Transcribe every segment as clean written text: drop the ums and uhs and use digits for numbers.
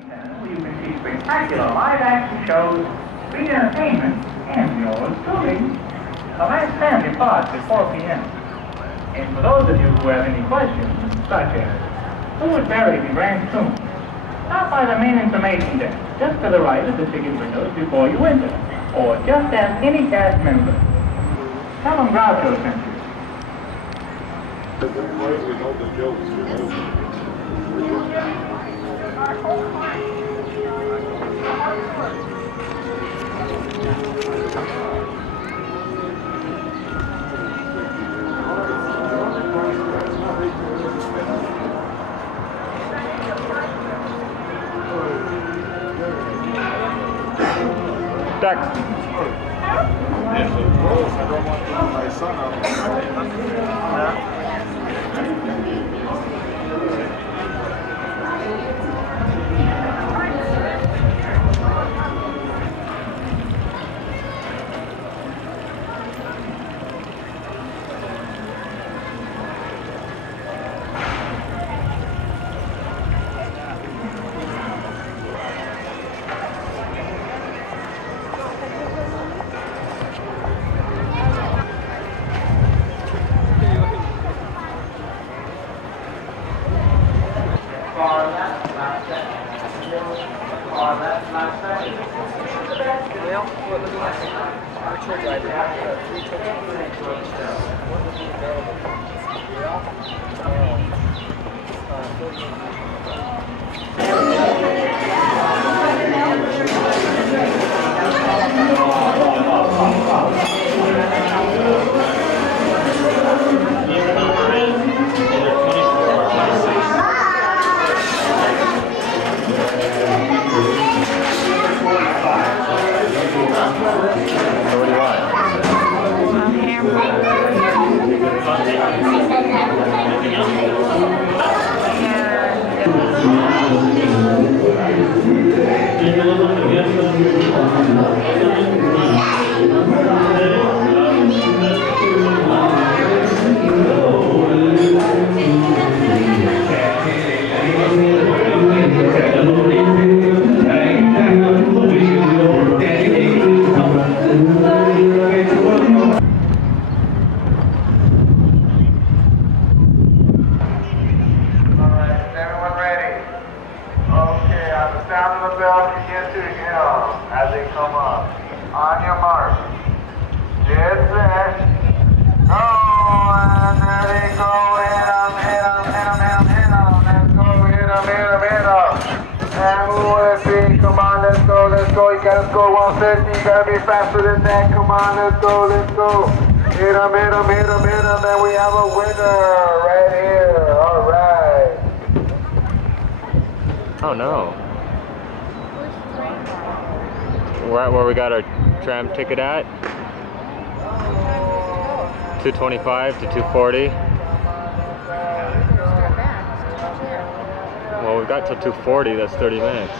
You can see spectacular live-action shows, free entertainment, and yours truly. The last family parts at 4 p.m. And for those of you who have any questions, such as, who was buried in Grand Tomb? Stop by the main information desk, just to the right of the ticket windows before you enter. Or just ask any cast member. Tell them Groucho sent you. We know the jokes, Dex. Yes, of course. I don't want to put my son up. Oh no. We're at where we got our tram ticket at. 225 to 240. Well, we've got till 240, that's 30 minutes.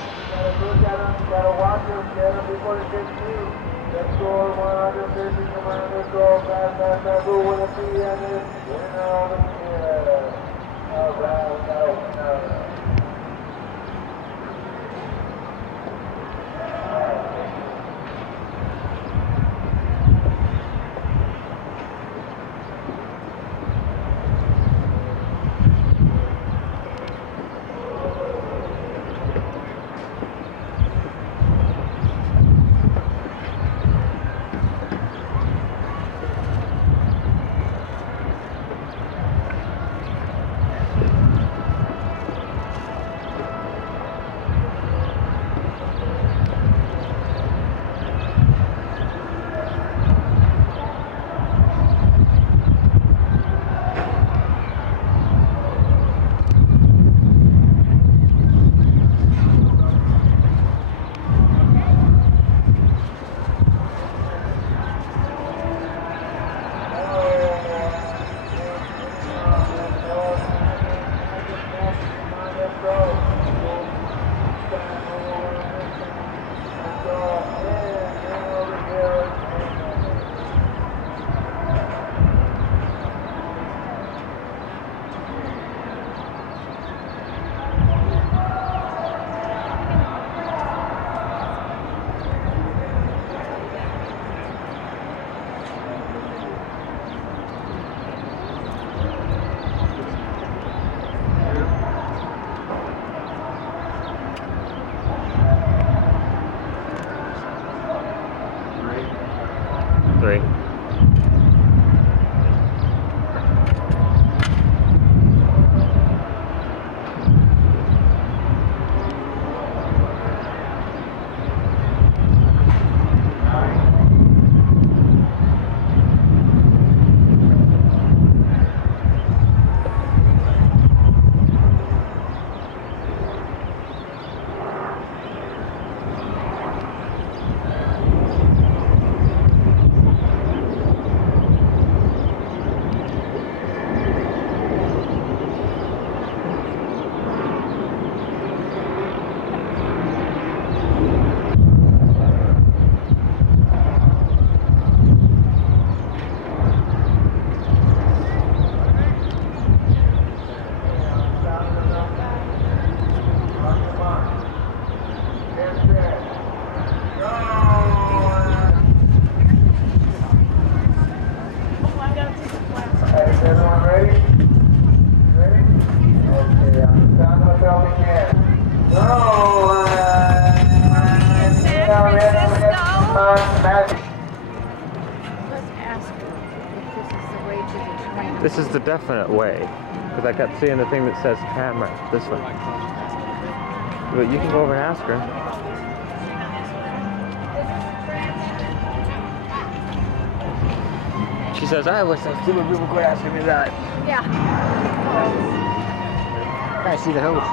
This is the definite way. Because I kept seeing the thing that says camera. This one. But you can go over and ask her. She says, I was so stupid people quit asking me that. Yeah. I see the house.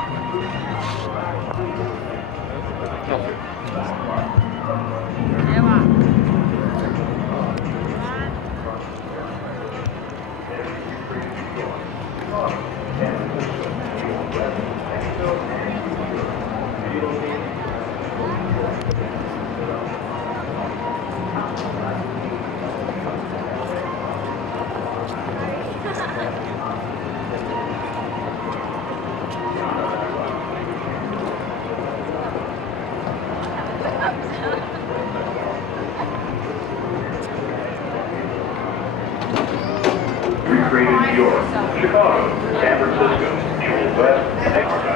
Recreated New York, Chicago, San Francisco, Jewel West, and Mexico.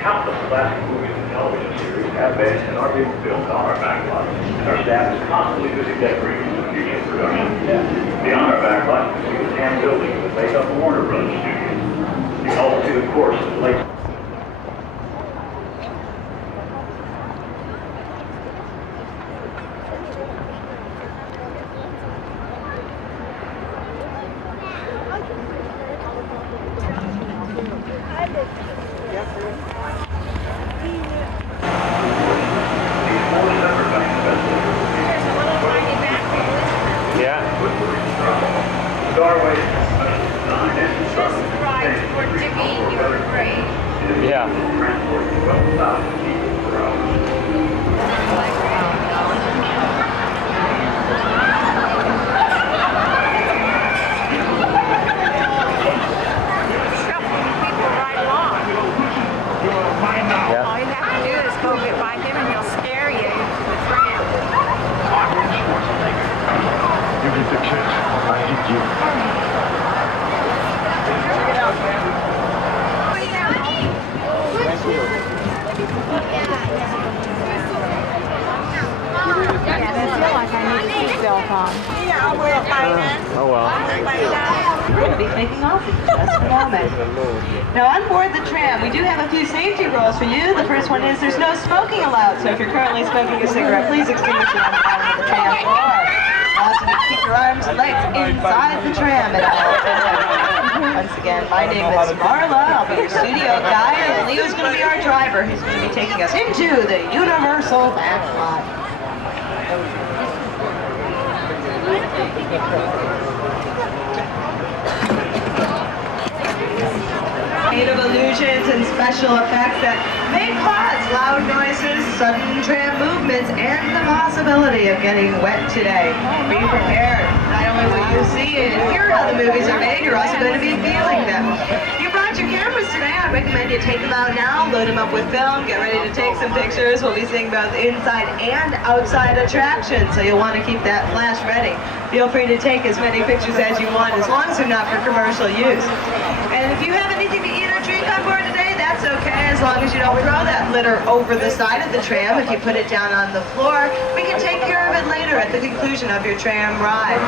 Countless classic movies and television series have been and are being filmed on our backlot, and our staff is constantly busy decorating for future production. Beyond our backlot, you can see the tan building that make up the Warner Brothers studios. You can also see the course of the lake. Yeah. All you have to do is go get by him and he'll scare you into the tram. You get the kids. I hate you. Yeah, I feel like I need a seatbelt on. Oh well. We're going to be taking off in just a moment. Now on board the tram, we do have a few safety rules for you. The first one is there's no smoking allowed, so if you're currently smoking a cigarette, please extinguish it on the bottom of the tram floor. Also, you keep your arms and legs inside the tram at all times. Once again, my name is Marla. I'll be your studio guide, and Leo's going to be our driver. He's going to be taking us into the Universal backlot. Made of illusions and special effects that may cause loud noises, sudden tram movements, and the possibility of getting wet today. Be prepared. Not only will you see and hear how the movies are made, you're also going to be feeling them. You brought your cameras today. I recommend you take them out now, load them up with film, get ready to take some pictures. We'll be seeing both inside and outside attractions, so you'll want to keep that flash ready. Feel free to take as many pictures as you want, as long as they're not for commercial use. And if you have anything to eat or drink on board today, that's okay, as long as you don't throw that litter over the side of the tram. If you put it down on the floor, we can take care of it later at the conclusion of your tram ride.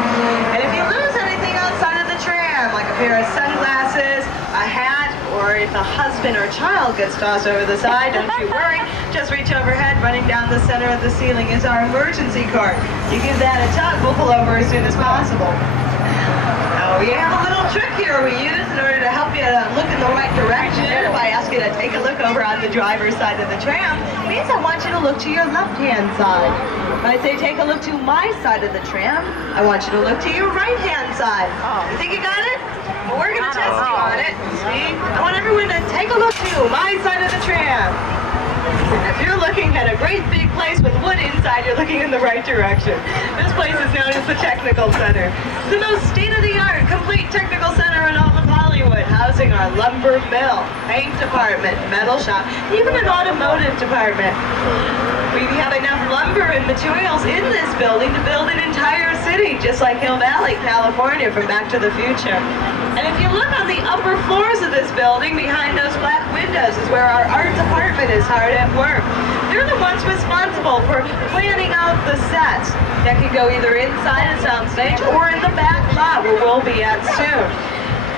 And if you lose anything outside of the tram, like a pair of sunglasses, a hat, or if a husband or child gets tossed over the side, don't you worry. Just reach overhead. Running down the center of the ceiling is our emergency card. You give that a tug, we'll pull over as soon as possible. Now, we have a little trick here we use in order to help you look in the right direction. If I ask you to take a look over on the driver's side of the tram, it means I want you to look to your left-hand side. When I say take a look to my side of the tram, I want you to look to your right-hand side. You think you got it? Well, we're going to test you on it. See? I want everyone to take a look to my side of the tram. If you're looking at a great big place with wood inside, you're looking in the right direction. This place is known as the Technical Center. It's the most state-of-the-art, complete technical center in all of Hollywood, housing our lumber mill, paint department, metal shop, even an automotive department. We have enough lumber and materials in this building to build an entire city, just like Hill Valley, California, from Back to the Future. And if you look on the upper floors of this building, behind those black windows is where our art department is hard at work. They're the ones responsible for planning out the sets that can go either inside a soundstage or in the back lot where we'll be at soon.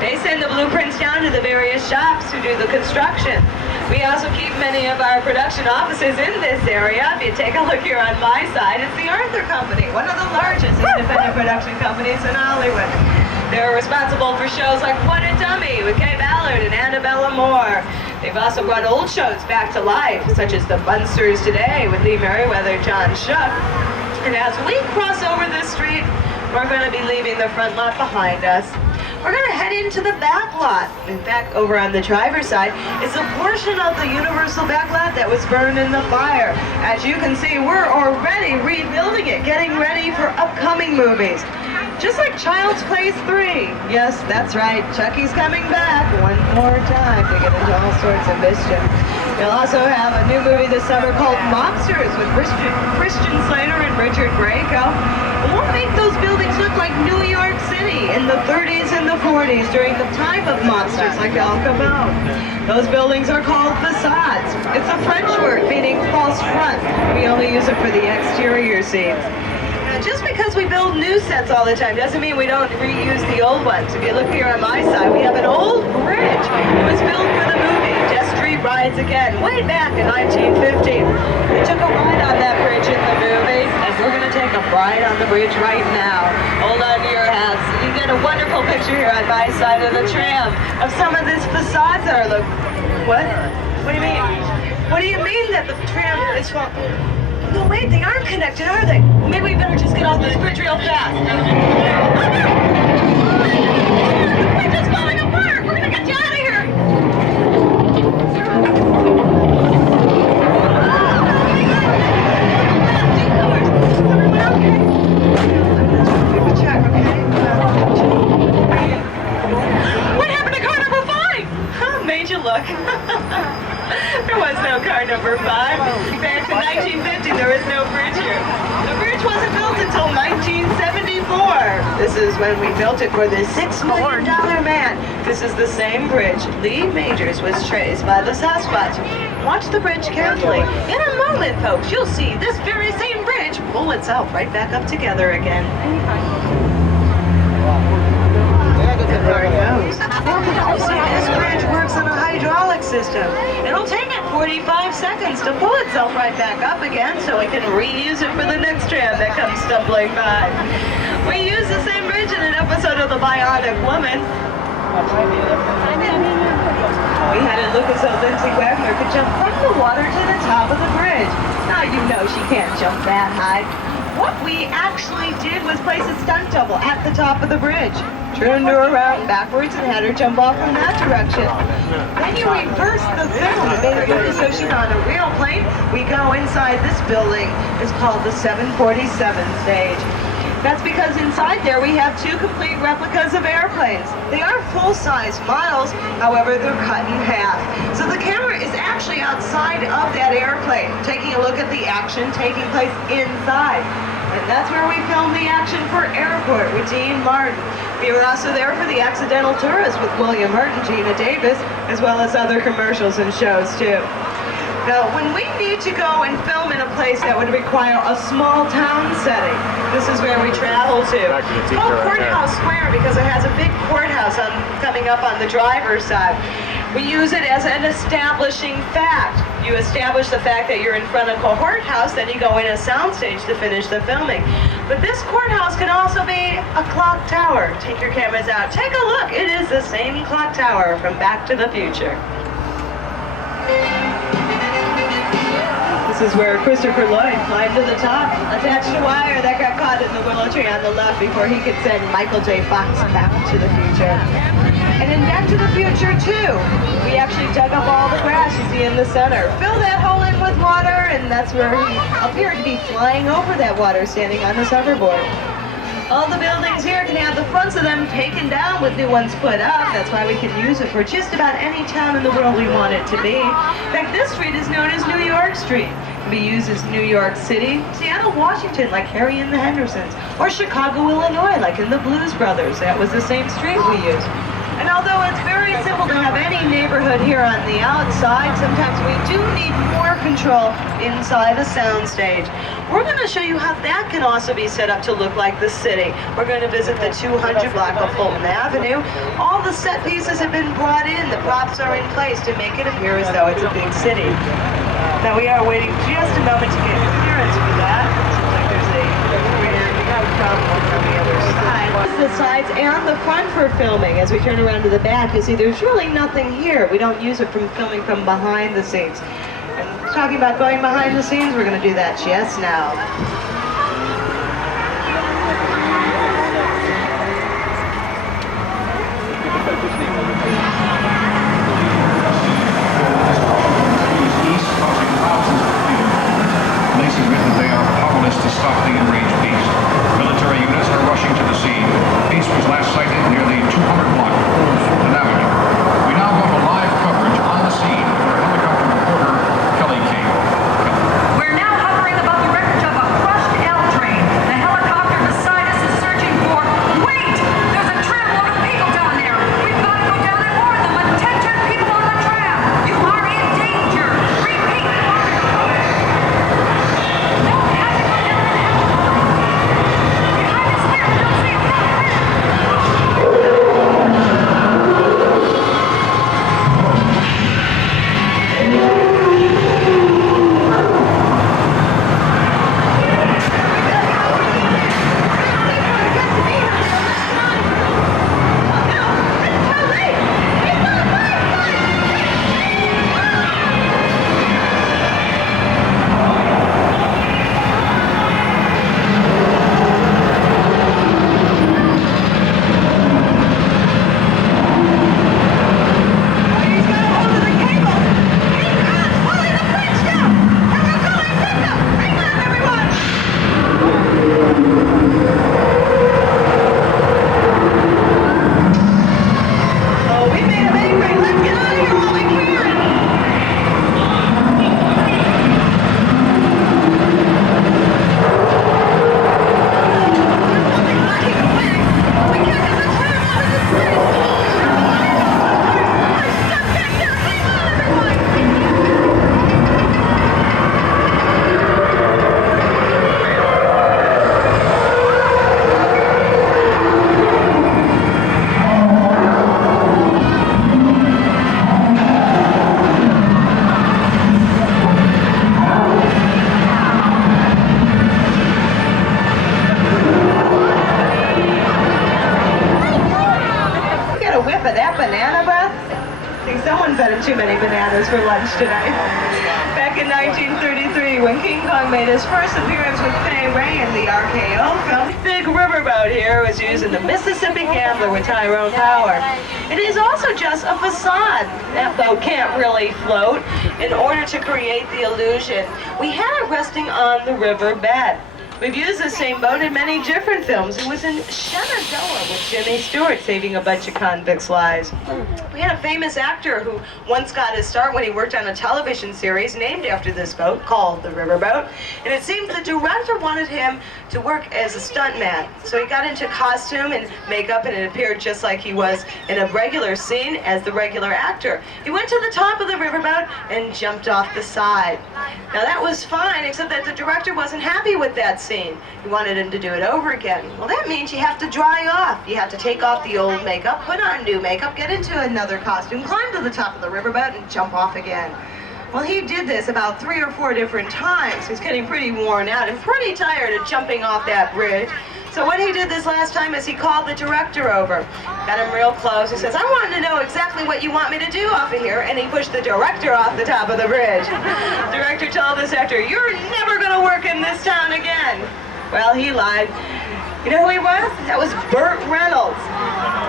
They send the blueprints down to the various shops who do the construction. We also keep many of our production offices in this area. If you take a look here on my side, it's the Arthur Company, one of the largest independent production companies in Hollywood. They're responsible for shows like What a Dummy with Kay Ballard and Annabella Moore. They've also brought old shows back to life, such as The Bunsters Today with Lee Merriweather, John Shook. And as we cross over this street, we're going to be leaving the front lot behind us. We're going to head into the back lot. In fact, over on the driver's side is a portion of the Universal back lot that was burned in the fire. As you can see, we're already rebuilding it, getting ready for upcoming movies. Just like Child's Play 3. Yes, that's right. Chucky's coming back one more time to get into all sorts of mischief. You'll also have a new movie this summer called Monsters with Christian Slater and Richard Grieco. And we'll make those buildings look like New York City in the 30s and the 40s during the time of monsters like Al Capone. Those buildings are called facades. It's a French word meaning false front. We only use it for the exterior scenes. Just because we build new sets all the time doesn't mean we don't reuse the old ones. If you look here on my side, we have an old bridge. It was built for the movie Death Street Rides Again, way back in 1950. We took a ride on that bridge in the movie, and we're going to take a ride on the bridge right now. Hold on to your hats. You get a wonderful picture here on my side of the tram of some of these facades that are What? What do you mean? What do you mean that the tram is from... No, wait, they aren't connected, are they? Maybe we better just get off this bridge real fast. The bridge is falling apart! We're gonna get you out of here! What happened to car number 5? Huh, made you look. There was no car number 5. Back in 1950, there was no bridge here. The bridge wasn't built until 1974. This is when we built it for the $6 million man. This is the same bridge Lee Majors was traced by the Sasquatch. Watch the bridge carefully. In a moment, folks, you'll see this very same bridge pull itself right back up together again. And there it goes. You see, this bridge works on a hydraulic system. It'll take it 45 seconds to pull itself right back up again so we can reuse it for the next tram that comes stumbling by. We used the same bridge in an episode of The Bionic Woman. We had it look as though Lindsay Wagner could jump from the water to the top of the bridge. Now you know she can't jump that high. What we actually did was place a stunt double at the top of the bridge, turned her around backwards and had her jump off in that direction. Then you reverse the film and made it look as though she's on a real plane. We go inside this building. It's called the 747 stage. That's because inside there we have 2 complete replicas of airplanes. They are full-size models, however they're cut in half. So the camera is actually outside of that airplane, taking a look at the action taking place inside. And that's where we filmed the action for Airport with Dean Martin. We were also there for The Accidental Tourist with William Hurt and Gina Davis, as well as other commercials and shows too. Now, when we need to go and film in a place that would require a small town setting, this is where we travel to. It's called Courthouse Square because it has a big courthouse coming up on the driver's side. We use it as an establishing fact. You establish the fact that you're in front of a courthouse, then you go in a soundstage to finish the filming. But this courthouse can also be a clock tower. Take your cameras out. Take a look. It is the same clock tower from Back to the Future. This is where Christopher Lloyd climbed to the top, attached a wire that got caught in the willow tree on the left before he could send Michael J. Fox back to the future. And in Back to the Future 2, we actually dug up all the grass you see in the center, filled that hole in with water, and that's where he appeared to be flying over that water, standing on his hoverboard. All the buildings here can have the fronts of them taken down with new ones put up. That's why we can use it for just about any town in the world we want it to be. In fact, this street is known as New York Street. It can be used as New York City, Seattle, Washington, like Harry and the Hendersons, or Chicago, Illinois, like in the Blues Brothers. That was the same street we used. And although it's very simple to have any neighborhood here on the outside, sometimes we do need more control inside a soundstage. We're going to show you how that can also be set up to look like the city. We're going to visit the 200 block of Fulton Avenue. All the set pieces have been brought in. The props are in place to make it appear as though it's a big city. Now we are waiting just a moment to get clearance for that. Seems like there's a problem on the other side. The sides and the front for filming. As we turn around to the back, you see there's really nothing here. We don't use it from filming from behind the scenes. And talking about going behind the scenes, we're going to do that just now. Police admit that they are powerless to stop the enraged beast. Military units are rushing to the scene. Beast was last sighted near the 200 block of Fulton Avenue. We now go to live coverage on the scene for helicopter reporter Kelly King. We're now hovering above the wreckage of a crushed L train. The helicopter beside us is searching for... Wait! There's a tramload of people down there! We've got to go down and warn them! Attention, people on the tram! You are in danger! Repeat! No, we have to go down and help them! Behind us there! Don't see a fire! Too many bananas for lunch today. Back in 1933, when King Kong made his first appearance with Fay Ray in the RKO film, big riverboat here was used in the Mississippi Gambler with Tyrone Power. It is also just a facade. That boat can't really float. In order to create the illusion, we had it resting on the river bed. We've used the same boat in many different films. It was in Shenandoah with Jimmy Stewart saving a bunch of convicts' lives. We had a famous actor who once got his start when he worked on a television series named after this boat called The Riverboat. And it seems the director wanted him to work as a stuntman. So he got into costume and makeup and it appeared just like he was in a regular scene as the regular actor. He went to the top of the riverboat and jumped off the side. Now that was fine, except that the director wasn't happy with that scene. He wanted him to do it over again. Well, that means you have to dry off. You have to take off the old makeup, put on new makeup, get into another costume, climb to the top of the riverboat, and jump off again. Well, he did this about 3 or 4 different times. He's getting pretty worn out and pretty tired of jumping off that bridge. So what he did this last time is he called the director over, got him real close. He says, I want to know exactly what you want me to do off of here. And he pushed the director off the top of the bridge. The director told this actor, you're never going to work in this town again. Well, he lied. You know who he was? That was Burt Reynolds.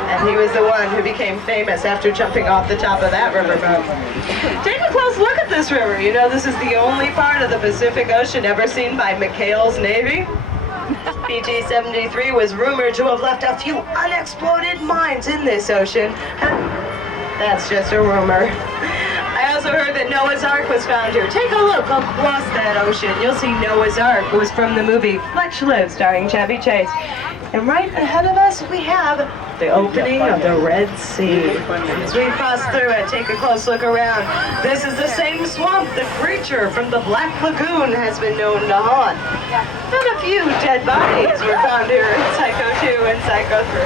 And he was the one who became famous after jumping off the top of that riverboat. Take a close look at this river. You know this is the only part of the Pacific Ocean ever seen by McHale's Navy. PT-73 was rumored to have left a few unexploded mines in this ocean. That's just a rumor. I also heard that Noah's Ark was found here. Take a look across that ocean. You'll see Noah's Ark. It was from the movie Fletch Lives, starring Chevy Chase. And right ahead of us, we have the opening of the Red Sea. As we cross through it, take a close look around. This is the same swamp the creature from the Black Lagoon has been known to haunt. And a few dead bodies were found here in Psycho 2 and Psycho 3.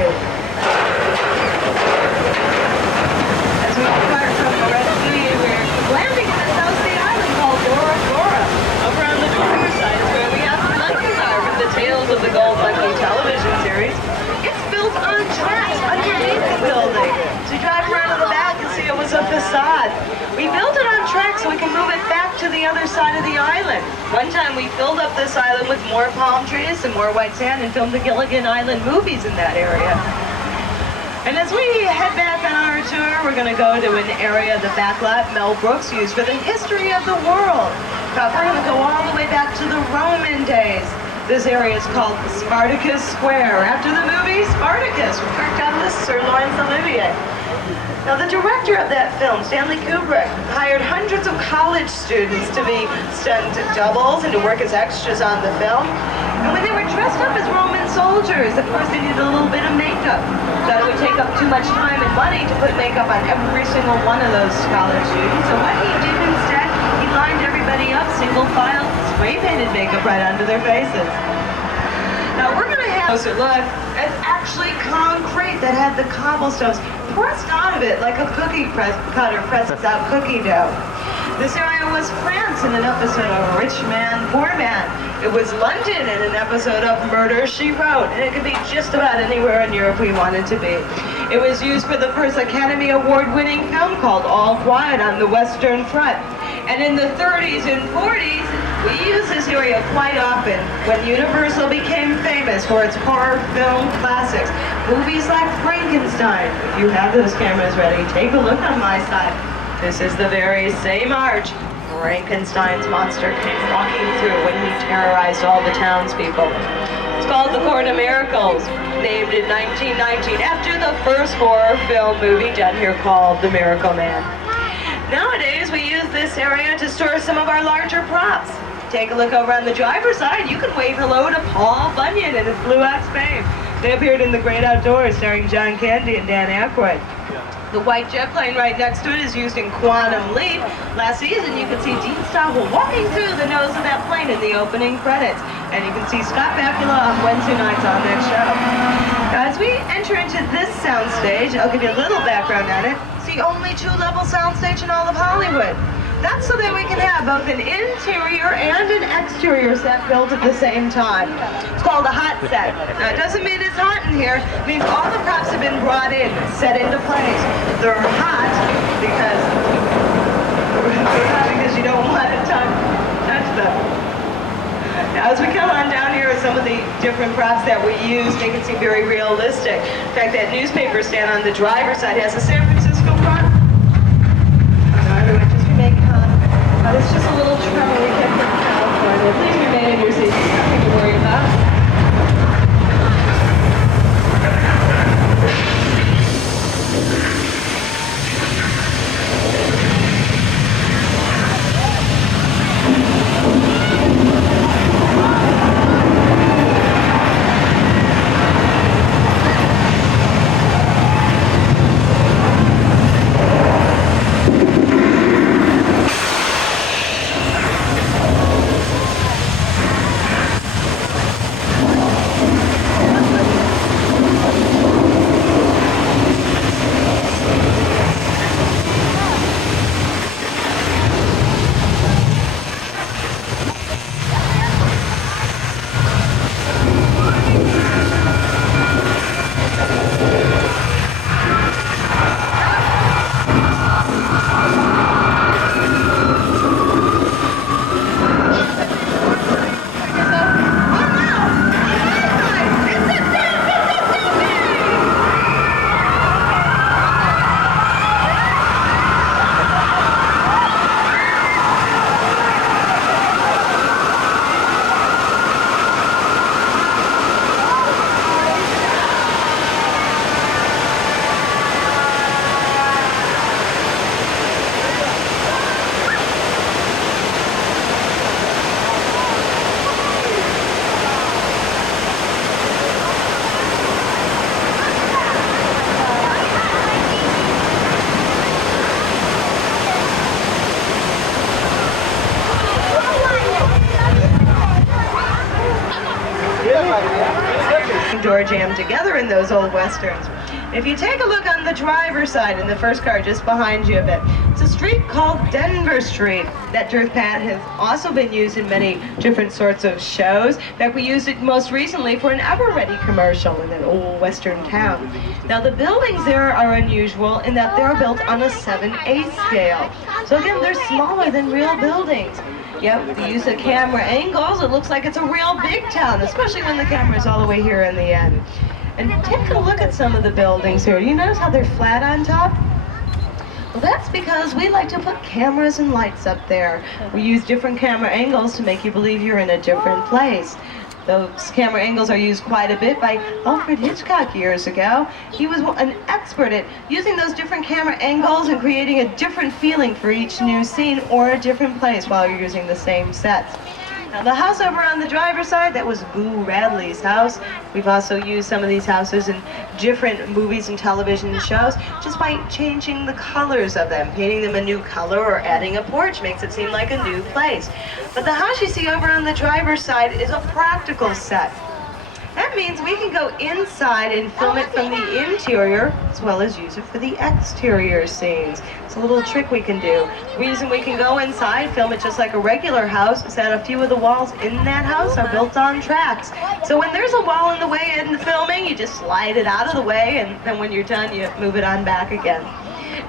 As we depart from the Red Sea, we're landing in the South Sea island called Rerecorded. Over on the driver's side is where we have the monkeys are from the Tales of the Gold Monkey television series. It's built on tracks underneath the building. So you drive around to the back and see it was a facade. We built it on tracks so we can move it back to the other side of the island. One time we filled up this island with more palm trees and more white sand and filmed the Gilligan Island movies in that area. And as we head back on our tour, we're going to go to an area of the backlot Mel Brooks used for the history of the world. But we're going to go all the way back to the Roman days. This area is called Spartacus Square, after the movie Spartacus, which worked on the Sir Lawrence Olivier. Now, the director of that film, Stanley Kubrick, hired hundreds of college students to be stunt doubles and to work as extras on the film. And when they were dressed up as Roman soldiers, of course, they needed a little bit of makeup. That it would take up too much time and money to put makeup on every single one of those college students. So what he did instead, he lined everybody up, single file, spray painted makeup right onto their faces. Now we're going to have a closer look at actually concrete that had the cobblestones pressed out of it like a cookie cutter presses out cookie dough. This area was France in an episode of Rich Man, Poor Man. It was London in an episode of Murder, She Wrote. And it could be just about anywhere in Europe we wanted to be. It was used for the first Academy Award-winning film called All Quiet on the Western Front. And in the 30s and 40s, we used this area quite often when Universal became famous for its horror film classics. Movies like Frankenstein. If you have those cameras ready, take a look on my side. This is the very same arch Frankenstein's monster came walking through when he terrorized all the townspeople. It's called The Court of Miracles, named in 1919 after the first horror film movie done here called The Miracle Man. Nowadays, we use this area to store some of our larger props. Take a look over on the driver's side. You can wave hello to Paul Bunyan and his Blue Ox fame. They appeared in The Great Outdoors, starring John Candy and Dan Aykroyd. The white jet plane right next to it is used in Quantum Leap. Last season, you could see Dean Stockwell walking through the nose of that plane in the opening credits. And you can see Scott Bakula on Wednesday nights on that show. Now, as we enter into this soundstage, I'll give you a little background on it. It's the only two-level soundstage in all of Hollywood. That's so that we can have both an interior and an exterior set built at the same time. It's called a hot set. Now, it doesn't mean it's hot in here. It means all the props have been brought in, set into place. They're hot because you don't want to touch them. Now, as we come on down here with some of the different props that we use, they can seem very realistic. In fact, that newspaper stand on the driver's side has a San Francisco front. But it's just a little trouble we kept in California. Please remain in your seats. Nothing to worry about. were jammed together in those old westerns. If you take a look on the driver's side in the first car just behind you a bit, it's a street called Denver Street. That dirt pad has also been used in many different sorts of shows. In fact, we used it most recently for an Ever-Ready commercial in an old western town. Now the buildings there are unusual in that they're built on a 7/8 scale. So again, they're smaller than real buildings. Yep, with the use of camera angles, it looks like it's a real big town, especially when the camera's all the way here in the end. And take a look at some of the buildings here. Do you notice how they're flat on top? Well, that's because we like to put cameras and lights up there. We use different camera angles to make you believe you're in a different place. Those camera angles are used quite a bit by Alfred Hitchcock years ago. He was an expert at using those different camera angles and creating a different feeling for each new scene or a different place while you're using the same sets. Now the house over on the driver's side, that was Boo Radley's house. We've also used some of these houses in different movies and television shows just by changing the colors of them. Painting them a new color or adding a porch makes it seem like a new place. But the house you see over on the driver's side is a practical set. That means we can go inside and film it from the interior as well as use it for the exterior scenes. It's a little trick we can do. The reason we can go inside, film it just like a regular house, is that a few of the walls in that house are built on tracks. So when there's a wall in the way in the filming, you just slide it out of the way, and then when you're done, you move it on back again.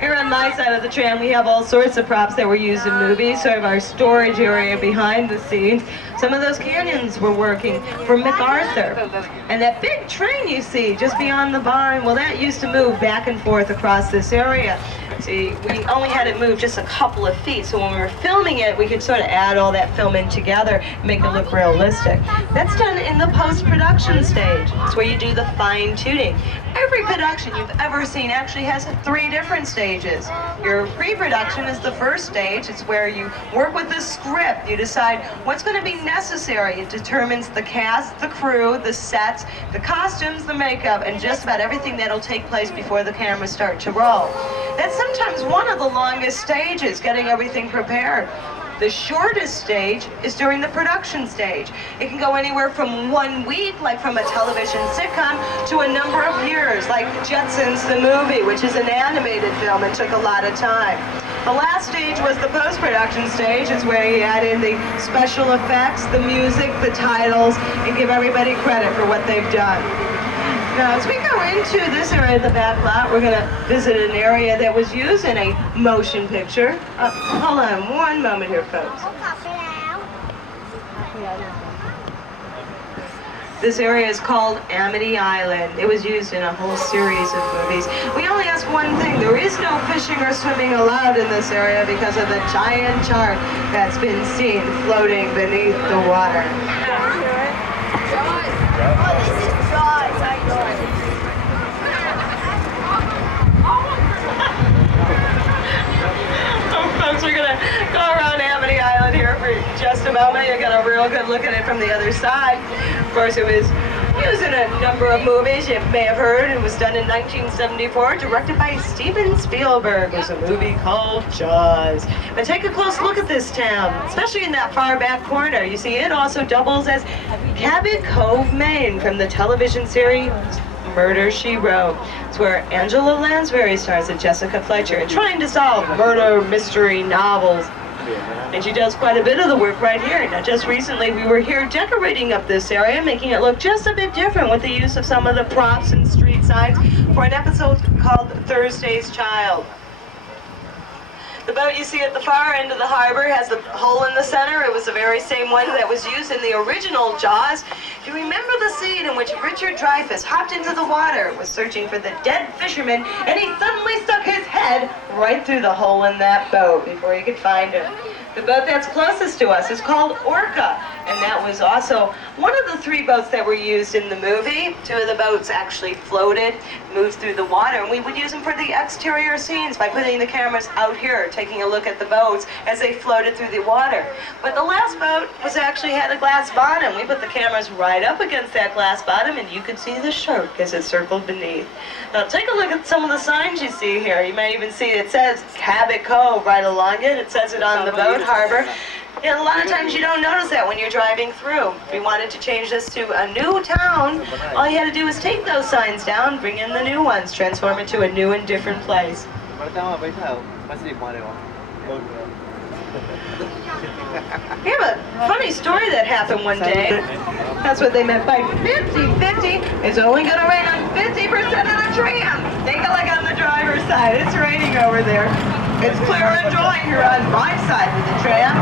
Here on my side of the tram, we have all sorts of props that were used in movies, sort of our storage area behind the scenes. Some of those cannons were working for MacArthur. And that big train you see just beyond the barn, well, that used to move back and forth across this area. See, we only had it move just a couple of feet, so when we were filming it, we could sort of add all that film in together and make it look realistic. That's done in the post-production stage. It's where you do the fine-tuning. Every production you've ever seen actually has 3 different stages. Your pre-production is the first stage. It's where you work with the script. You decide what's going to be necessary. It determines the cast, the crew, the sets, the costumes, the makeup, and just about everything that'll take place before the cameras start to roll. That's sometimes one of the longest stages, getting everything prepared. The shortest stage is during the production stage. It can go anywhere from 1 week, like from a television sitcom, to a number of years, like Jetsons the movie, which is an animated film and took a lot of time. The last stage was the post-production stage. It's where you add in the special effects, the music, the titles, and give everybody credit for what they've done. Now, as we go into this area of the back lot, we're going to visit an area that was used in a motion picture. Hold on one moment here, folks. This area is called Amity Island. It was used in a whole series of movies. We only ask one thing. There is no fishing or swimming allowed in this area because of the giant shark that's been seen floating beneath the water. Folks, we're going to go around Amity Island here for just a moment. You got a real good look at it from the other side. Of course, it was used in a number of movies. You may have heard it was done in 1974, directed by Steven Spielberg. It was a movie called Jaws. But take a close look at this town, especially in that far back corner. You see, it also doubles as Cabot Cove, Maine, from the television series Murder, She Wrote. It's where Angela Lansbury stars as Jessica Fletcher, trying to solve murder mystery novels. And she does quite a bit of the work right here. Now, just recently, we were here decorating up this area, making it look just a bit different with the use of some of the props and street signs for an episode called Thursday's Child. The boat you see at the far end of the harbor has the hole in the center. It was the very same one that was used in the original Jaws. Do you remember the scene in which Richard Dreyfuss hopped into the water, was searching for the dead fisherman, and he suddenly stuck his head right through the hole in that boat before he could find him? The boat that's closest to us is called Orca, and that was also one of the 3 boats that were used in the movie. 2 of the boats actually floated, moved through the water, and we would use them for the exterior scenes by putting the cameras out here, taking a look at the boats as they floated through the water. But the last boat actually had a glass bottom. We put the cameras right up against that glass bottom, and you could see the shark as it circled beneath. Now take a look at some of the signs you see here. You may even see it says Cabot Cove right along it. It says it on the boat harbor. And a lot of times you don't notice that when you're driving through. If we wanted to change this to a new town, all you had to do was take those signs down, bring in the new ones, transform it to a new and different place. We have a funny story that happened one day. That's what they meant by 50-50. It's only going to rain on 50% of the tram. Take a look on the driver's side. It's raining over there. It's clear and dry here on my side of the tram.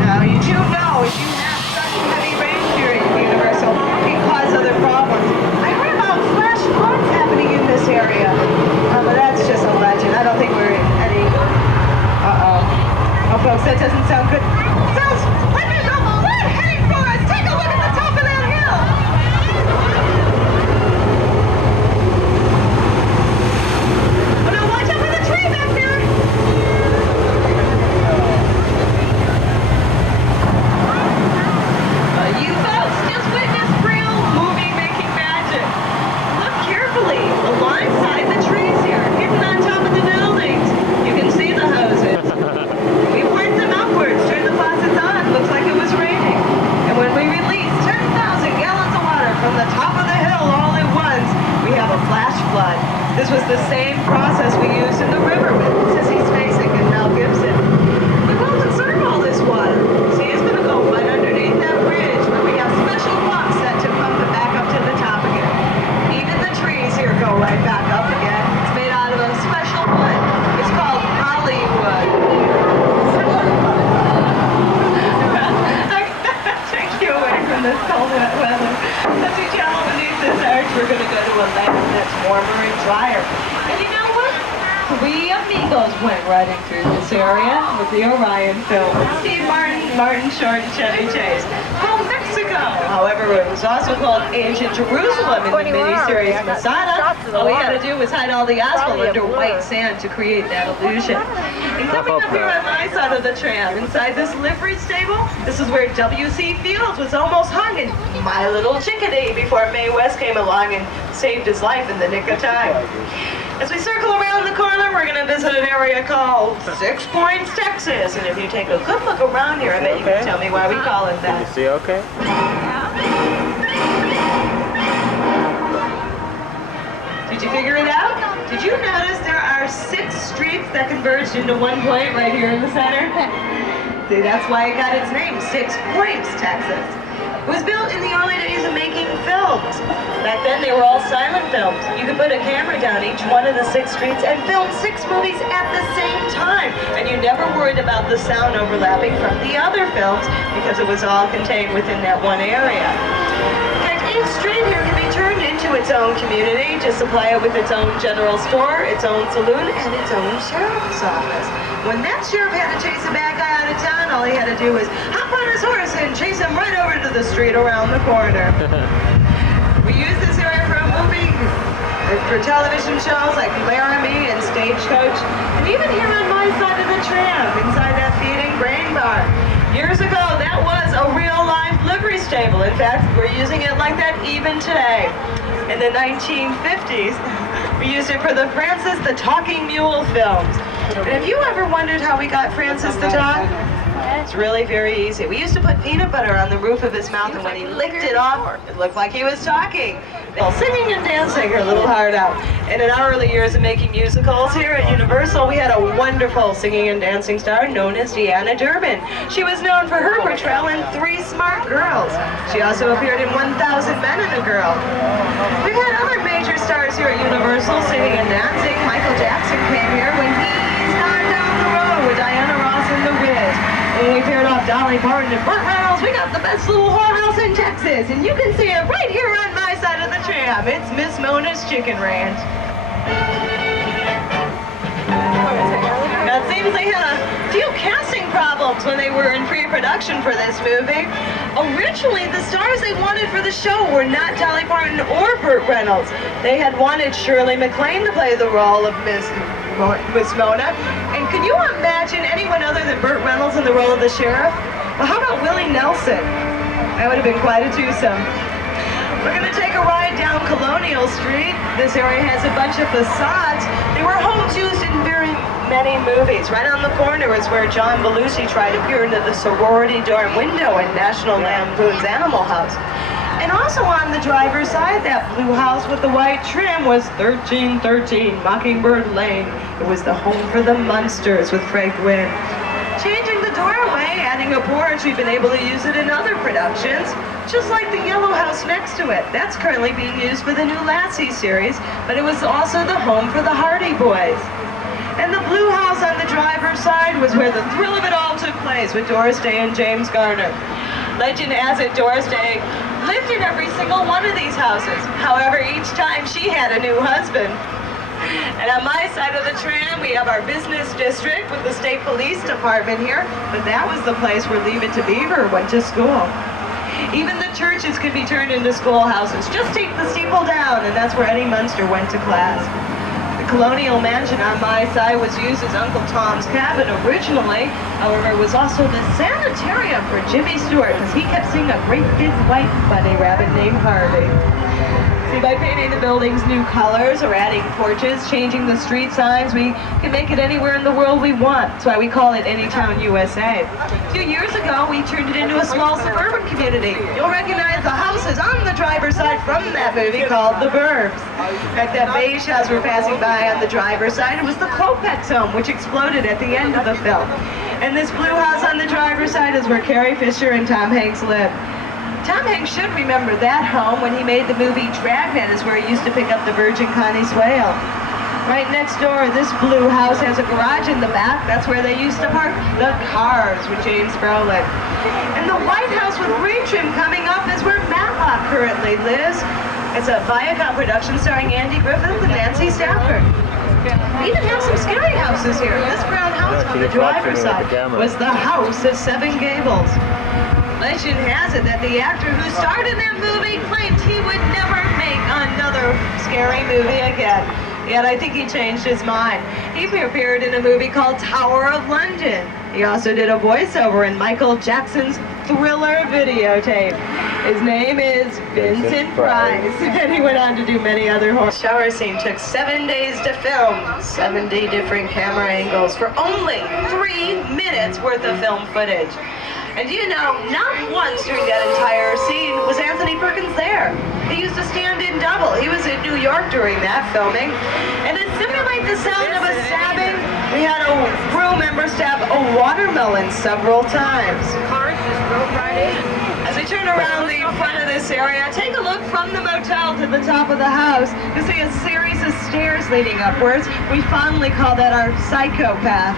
Now, you do know if you have such heavy rain here at Universal, it can cause other problems. I heard about flash floods happening in this area. But that's just a legend. I don't think we're in any... Oh, folks, that doesn't sound good. Sounds like there's a flood heading for us. Take a look at the top of that hill. Oh, no, watch out for the tree back there. You folks just witnessed real movie-making magic. Look carefully alongside the trees here, hidden on top of the buildings. You can see the hoses. We point them upwards, turn the faucets on, looks like it was raining. And when we release 10,000 gallons of water from the top of the hill all at once, we have a flash flood. This was the same process we used in the river with Sissy Spacek and Mel Gibson. We will conserve all this water. See, it's going to go right underneath that bridge where we have special pumps set to pump it back up to the top again. Even the trees here go right back up again. It's made out of a special wood. It's called Hollywood. Take you away from this cold wet weather. As we travel beneath this arch, we're going to go to a land that's warmer and drier. And you know what? 3 amigos went riding through this area with the Orion film. Steve Martin, Martin Short, and Chevy Chase. Called Mexico. However, it was also called Ancient Jerusalem in the miniseries Masada. All we had to do was hide all the asphalt under white sand to create that illusion. And coming up here on my side of the tram, inside this livery stable, this is where W.C. Fields was almost hung in My Little Chickadee before Mae West came along and saved his life in the nick of time. As we circle around the corner, we're going to visit an area called 6 Points, Texas. And if you take a good look around here, I bet you can tell me why we call it that. You see okay? Did you figure it out? Did you notice there are 6 streets that converged into one point right here in the center? See, that's why it got its name, 6 Points, Texas. It was built in the early days of making films. Back then, they were all silent films. You could put a camera down each one of the 6 streets and film 6 movies at the same time. And you never worried about the sound overlapping from the other films because it was all contained within that one area. In fact, each street here can be turned into its own community to supply it with its own general store, its own saloon, and its own sheriff's office. When that sheriff had to chase a bad guy out of town, all he had to do was hop on his horse and chase him right over to the street around the corner. We use this area for a movie, for television shows like Laramie and Stagecoach, and even here on my side of the tram, inside that feeding grain bar. Years ago, that was a real-life livery stable. In fact, we're using it like that even today. In the 1950s, we used it for the Francis the Talking Mule films. And have you ever wondered how we got Francis to talk? It's really very easy. We used to put peanut butter on the roof of his mouth, and when he licked it off, it looked like he was talking. Well, singing and dancing are a little hard out. And in our early years of making musicals here at Universal, we had a wonderful singing and dancing star known as Deanna Durbin. She was known for her portrayal in 3 Smart Girls. She also appeared in 1,000 Men and a Girl. We've had other major stars here at Universal singing and dancing. Michael Jackson came here when he started down the road with Diana Ross and the Wiz. When we paired off Dolly Parton and Burt Reynolds, we got the best little whorehouse in Texas. And you can see it right here on my side of the tram. It's Miss Mona's Chicken Ranch. Now, it seems they had a few casting problems when they were in pre-production for this movie. Originally, the stars they wanted for the show were not Dolly Parton or Burt Reynolds. They had wanted Shirley MacLaine to play the role of Miss Mona. And can you imagine anyone other than Burt Reynolds in the role of the sheriff? Well, how about Willie Nelson? That would have been quite a twosome. We're going to take a ride down Colonial Street. This area has a bunch of facades. They were homes used in many movies. Right on the corner is where John Belushi tried to peer into the sorority dorm window in National Lampoon's Animal House. And also on the driver's side, that blue house with the white trim was 1313 Mockingbird Lane. It was the home for the Munsters with Fred Gwynn. Changing the doorway, adding a porch, we've been able to use it in other productions, just like the yellow house next to it. That's currently being used for the new Lassie series, but it was also the home for the Hardy Boys. And the blue house on the driver's side was where the thrill of it all took place with Doris Day and James Garner. Legend has it Doris Day lived in every single one of these houses. However, each time she had a new husband. And on my side of the tram, we have our business district with the state police department here, but that was the place where Leave It to Beaver went to school. Even the churches could be turned into schoolhouses. Just take the steeple down, and that's where Eddie Munster went to class. The Colonial Mansion on my side was used as Uncle Tom's cabin originally. However, it was also the sanitarium for Jimmy Stewart, because he kept seeing a great big white bunny rabbit named Harvey. See, by painting the buildings new colors or adding porches, changing the street signs, we can make it anywhere in the world we want. That's why we call it Anytown, USA. A few years ago, we turned it into a small suburban community. You'll recognize the houses on the driver's side from that movie called The Burbs. In fact, that beige house we're passing by on the driver's side, it was the Kopecks home, which exploded at the end of the film. And this blue house on the driver's side is where Carrie Fisher and Tom Hanks lived. Tom Hanks should remember that home when he made the movie Dragnet, is where he used to pick up the Virgin Connie Swale. Right next door, this blue house has a garage in the back. That's where they used to park the cars with James Brolin. And the White House with green trim coming up is where Matlock currently lives. It's a Viacom production starring Andy Griffith and Nancy Stafford. We even have some scary houses here. This brown house on the driver's side was the House of Seven Gables. Legend has it that the actor who starred in that movie claimed he would never make another scary movie again. Yet I think he changed his mind. He appeared in a movie called Tower of London. He also did a voiceover in Michael Jackson's Thriller videotape. His name is Vincent Price, and he went on to do many other horror. The shower scene took 7 days to film, 70 different camera angles for only 3 minutes worth of film footage. And you know, not once during that entire scene was Anthony Perkins there. He used to stand in double. He was in New York during that filming. And to simulate the sound of a stabbing, we had a crew member stab a watermelon several times. Cars just drove right in. As we turn around the front of this area, take a look from the motel to the top of the house. You see a series of stairs leading upwards. We fondly call that our psychopath.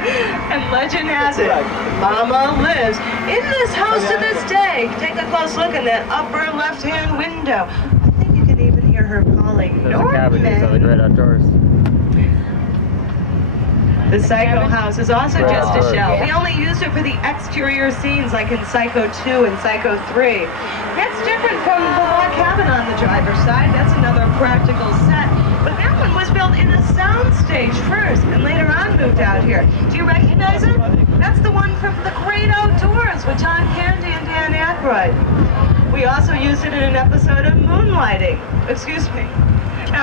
And legend has it, Mama lives in this house to this day. Take a close look in that upper left-hand window. I think you can even hear her calling There's a cabin used on the Great Outdoors. The Psycho house is also just a shell. We only used it for the exterior scenes like in Psycho 2 and Psycho 3. That's different from the log cabin on the driver's side. That's another practical set. But that one was built in a soundstage first and later on moved out here. Do you recognize it? That's the one from The Great Outdoors with John Candy and Dan Aykroyd. We also used it in an episode of Moonlighting. Excuse me.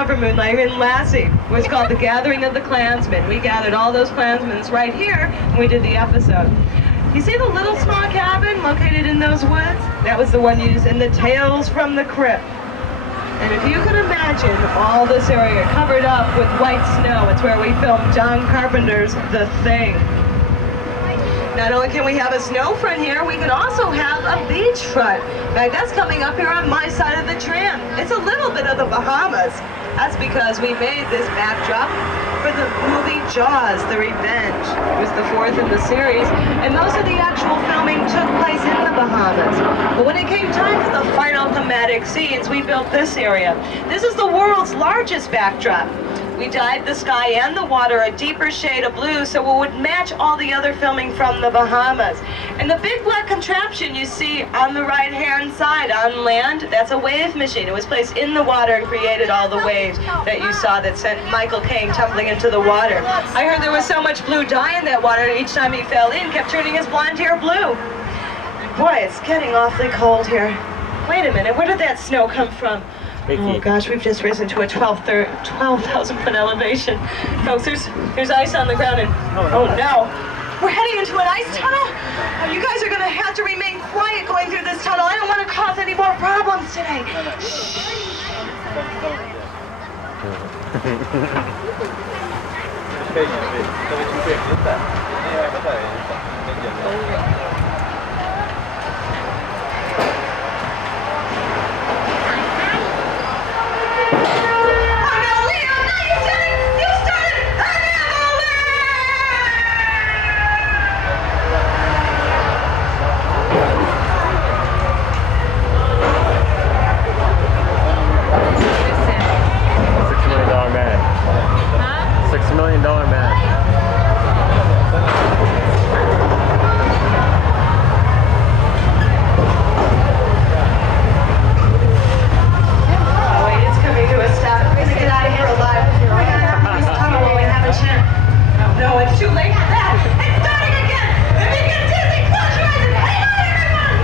For Moonlighting in Lassie. It was called The Gathering of the Klansmen. We gathered all those Klansmen right here and we did the episode. You see the little small cabin located in those woods? That was the one used in the Tales from the Crypt. And if you can imagine all this area covered up with white snow, it's where we filmed John Carpenter's The Thing. Not only can we have a snow front here, we can also have a beach front. In fact, that's coming up here on my side of the tram. It's a little bit of the Bahamas. That's because we made this backdrop for the movie Jaws, The Revenge. It was the 4th in the series, and most of the actual filming took place in the Bahamas. But when it came time for the final thematic scenes, we built this area. This is the world's largest backdrop. We dyed the sky and the water a deeper shade of blue so it would match all the other filming from the Bahamas. And the big black contraption you see on the right-hand side on land, that's a wave machine. It was placed in the water and created all the waves that you saw that sent Michael Caine tumbling into the water. I heard there was so much blue dye in that water, each time he fell in, kept turning his blonde hair blue. Boy, it's getting awfully cold here. Wait a minute, where did that snow come from? Oh gosh, we've just risen to a 12,000 foot elevation. Folks, there's ice on the ground and, oh no, we're heading into an ice tunnel. Oh, you guys are gonna have to remain quiet going through this tunnel. I don't want to cause any more problems today. $6 million man. Oh wait, it's coming to a stop. We're gonna get out of here alive. We're gonna have to use tunnel while we have a chance. No, it's too late for that. It's starting again. If you get dizzy, close your eyes and hang on, everyone.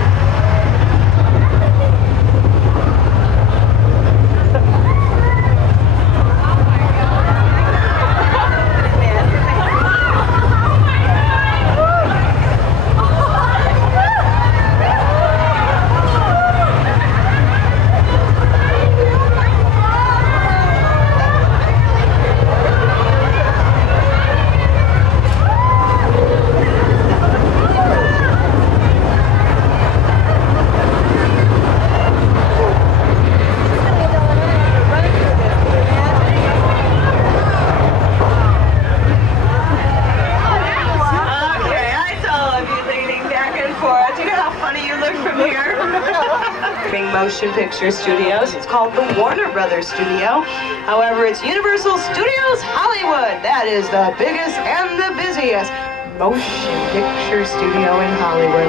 Motion Picture Studios. It's called the Warner Brothers Studio. However, it's Universal Studios Hollywood. That is the biggest and the busiest motion picture studio in Hollywood.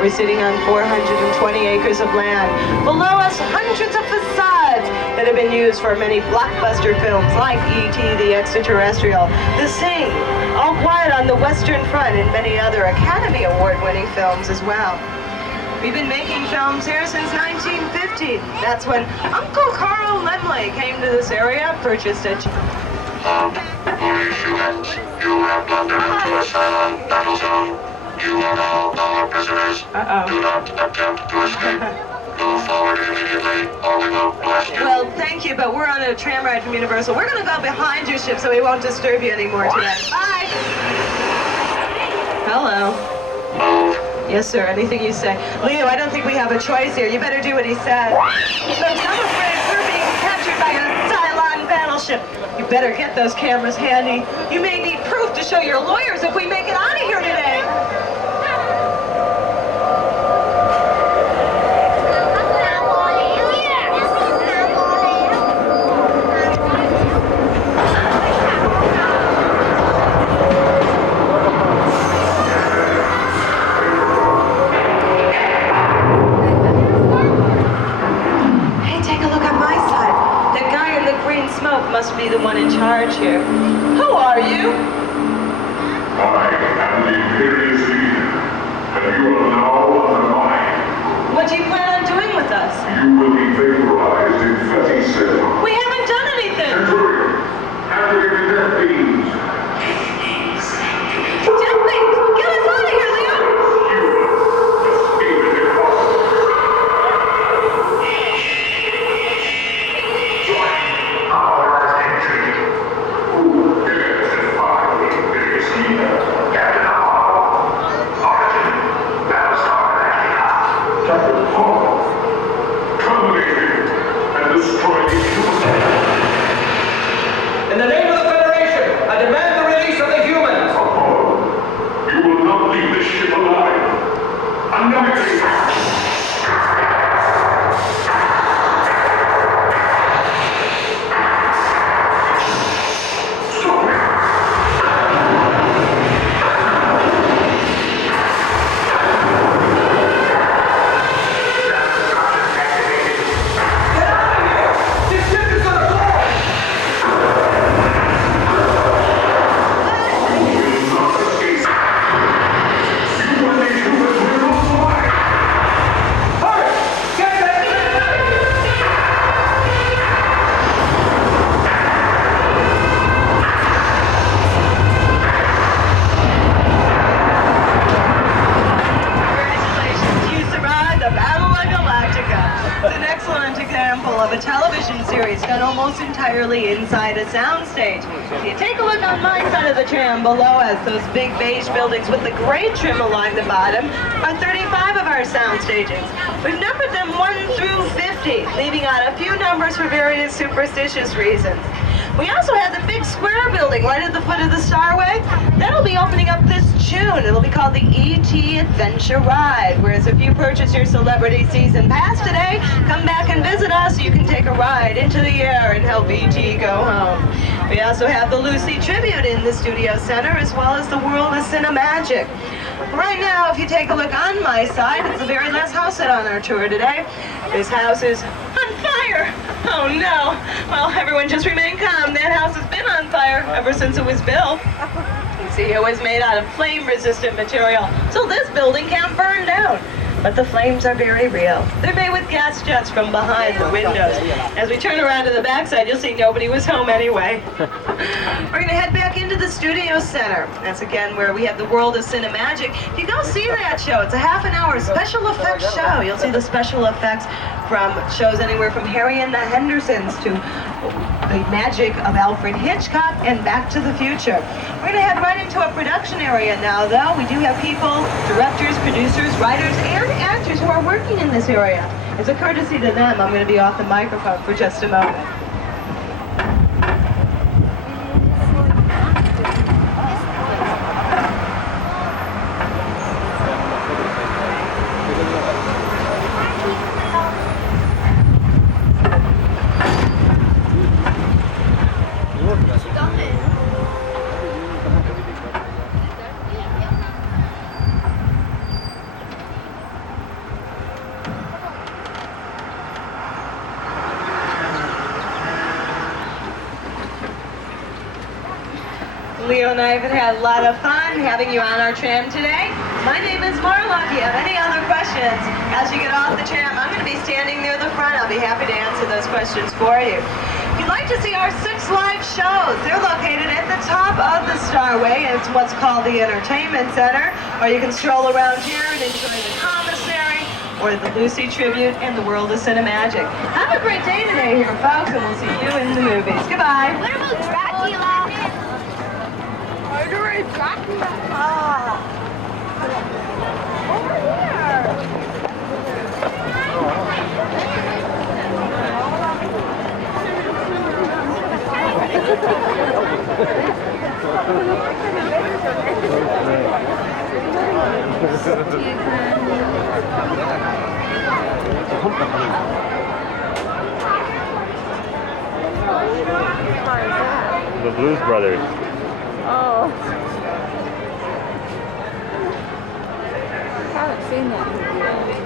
We're sitting on 420 acres of land. Below us, hundreds of facades that have been used for many blockbuster films like E.T. the Extraterrestrial, The Sing, All Quiet on the Western Front, and many other Academy Award-winning films as well. We've been making films here since 1950. That's when Uncle Carl Lemley came to this area, purchased it. You have blundered into a silent battle zone. You are all our prisoners. Do not attempt to escape. Move forward immediately, or we will blast you. Well, thank you, but we're on a tram ride from Universal. We're going to go behind your ship so we won't disturb you anymore today. Bye! Hello. Move. Yes, sir. Anything you say. Leo, I don't think we have a choice here. You better do what he said. Folks, I'm afraid we're being captured by a Cylon battleship. You better get those cameras handy. You may need proof to show your lawyers if we make it out of here today. Must be the one in charge here. Who are you? I am the Imperious Leader, and you are now under mine. What do you plan on doing with us? You will be vaporized in 37. We haven't done anything. Centurion, activate the death beams. Death beams! Get us out of here, Leo! series done almost entirely inside a soundstage. If you take a look on my side of the tram below us, those big beige buildings with the gray trim along the bottom are 35 of our sound stages. We've numbered them 1 through 50, leaving out a few numbers for various superstitious reasons. We also have the big square building right at the foot of the Starway. That'll be opening up this June. It'll be called the E.T. Adventure Ride, whereas if you purchase your Celebrity Season Pass today, come back and visit us so you can take a ride into the air and help E.T. go home. We also have the Lucy Tribute in the Studio Center, as well as the World of Cinemagic. Right now, if you take a look on my side, it's the very last house set on our tour today. This house is on fire. Oh no. Well, everyone just remain calm. That house has been on fire ever since it was built. You see, it was made out of flame-resistant material, so this building can't burn down. But the flames are very real. They're made with gas jets from behind the windows. As we turn around to the backside, you'll see nobody was home anyway. We're gonna head back into the Studio Center. That's again where we have the World of Cinemagic. If you go see that show, it's a half-an-hour special effects show. You'll see the special effects from shows anywhere from Harry and the Hendersons to the magic of Alfred Hitchcock and Back to the Future. We're gonna head right into a production area now, though. We do have people, directors, producers, writers, and actors who are working in this area. As a courtesy to them, I'm gonna be off the microphone for just a moment. Leo and I have had a lot of fun having you on our tram today. My name is Marla. If you have any other questions, as you get off the tram, I'm going to be standing near the front. I'll be happy to answer those questions for you. If you'd like to see our 6 live shows, they're located at the top of the Starway. It's what's called the Entertainment Center, or you can stroll around here and enjoy the commissary, or the Lucy Tribute, and the World of Cinemagic. Have a great day today here, folks, and we'll see you in the movies. Goodbye. What about Dracula? Murderer Dracula? Over here. The Blues Brothers. Oh. I haven't seen that movie.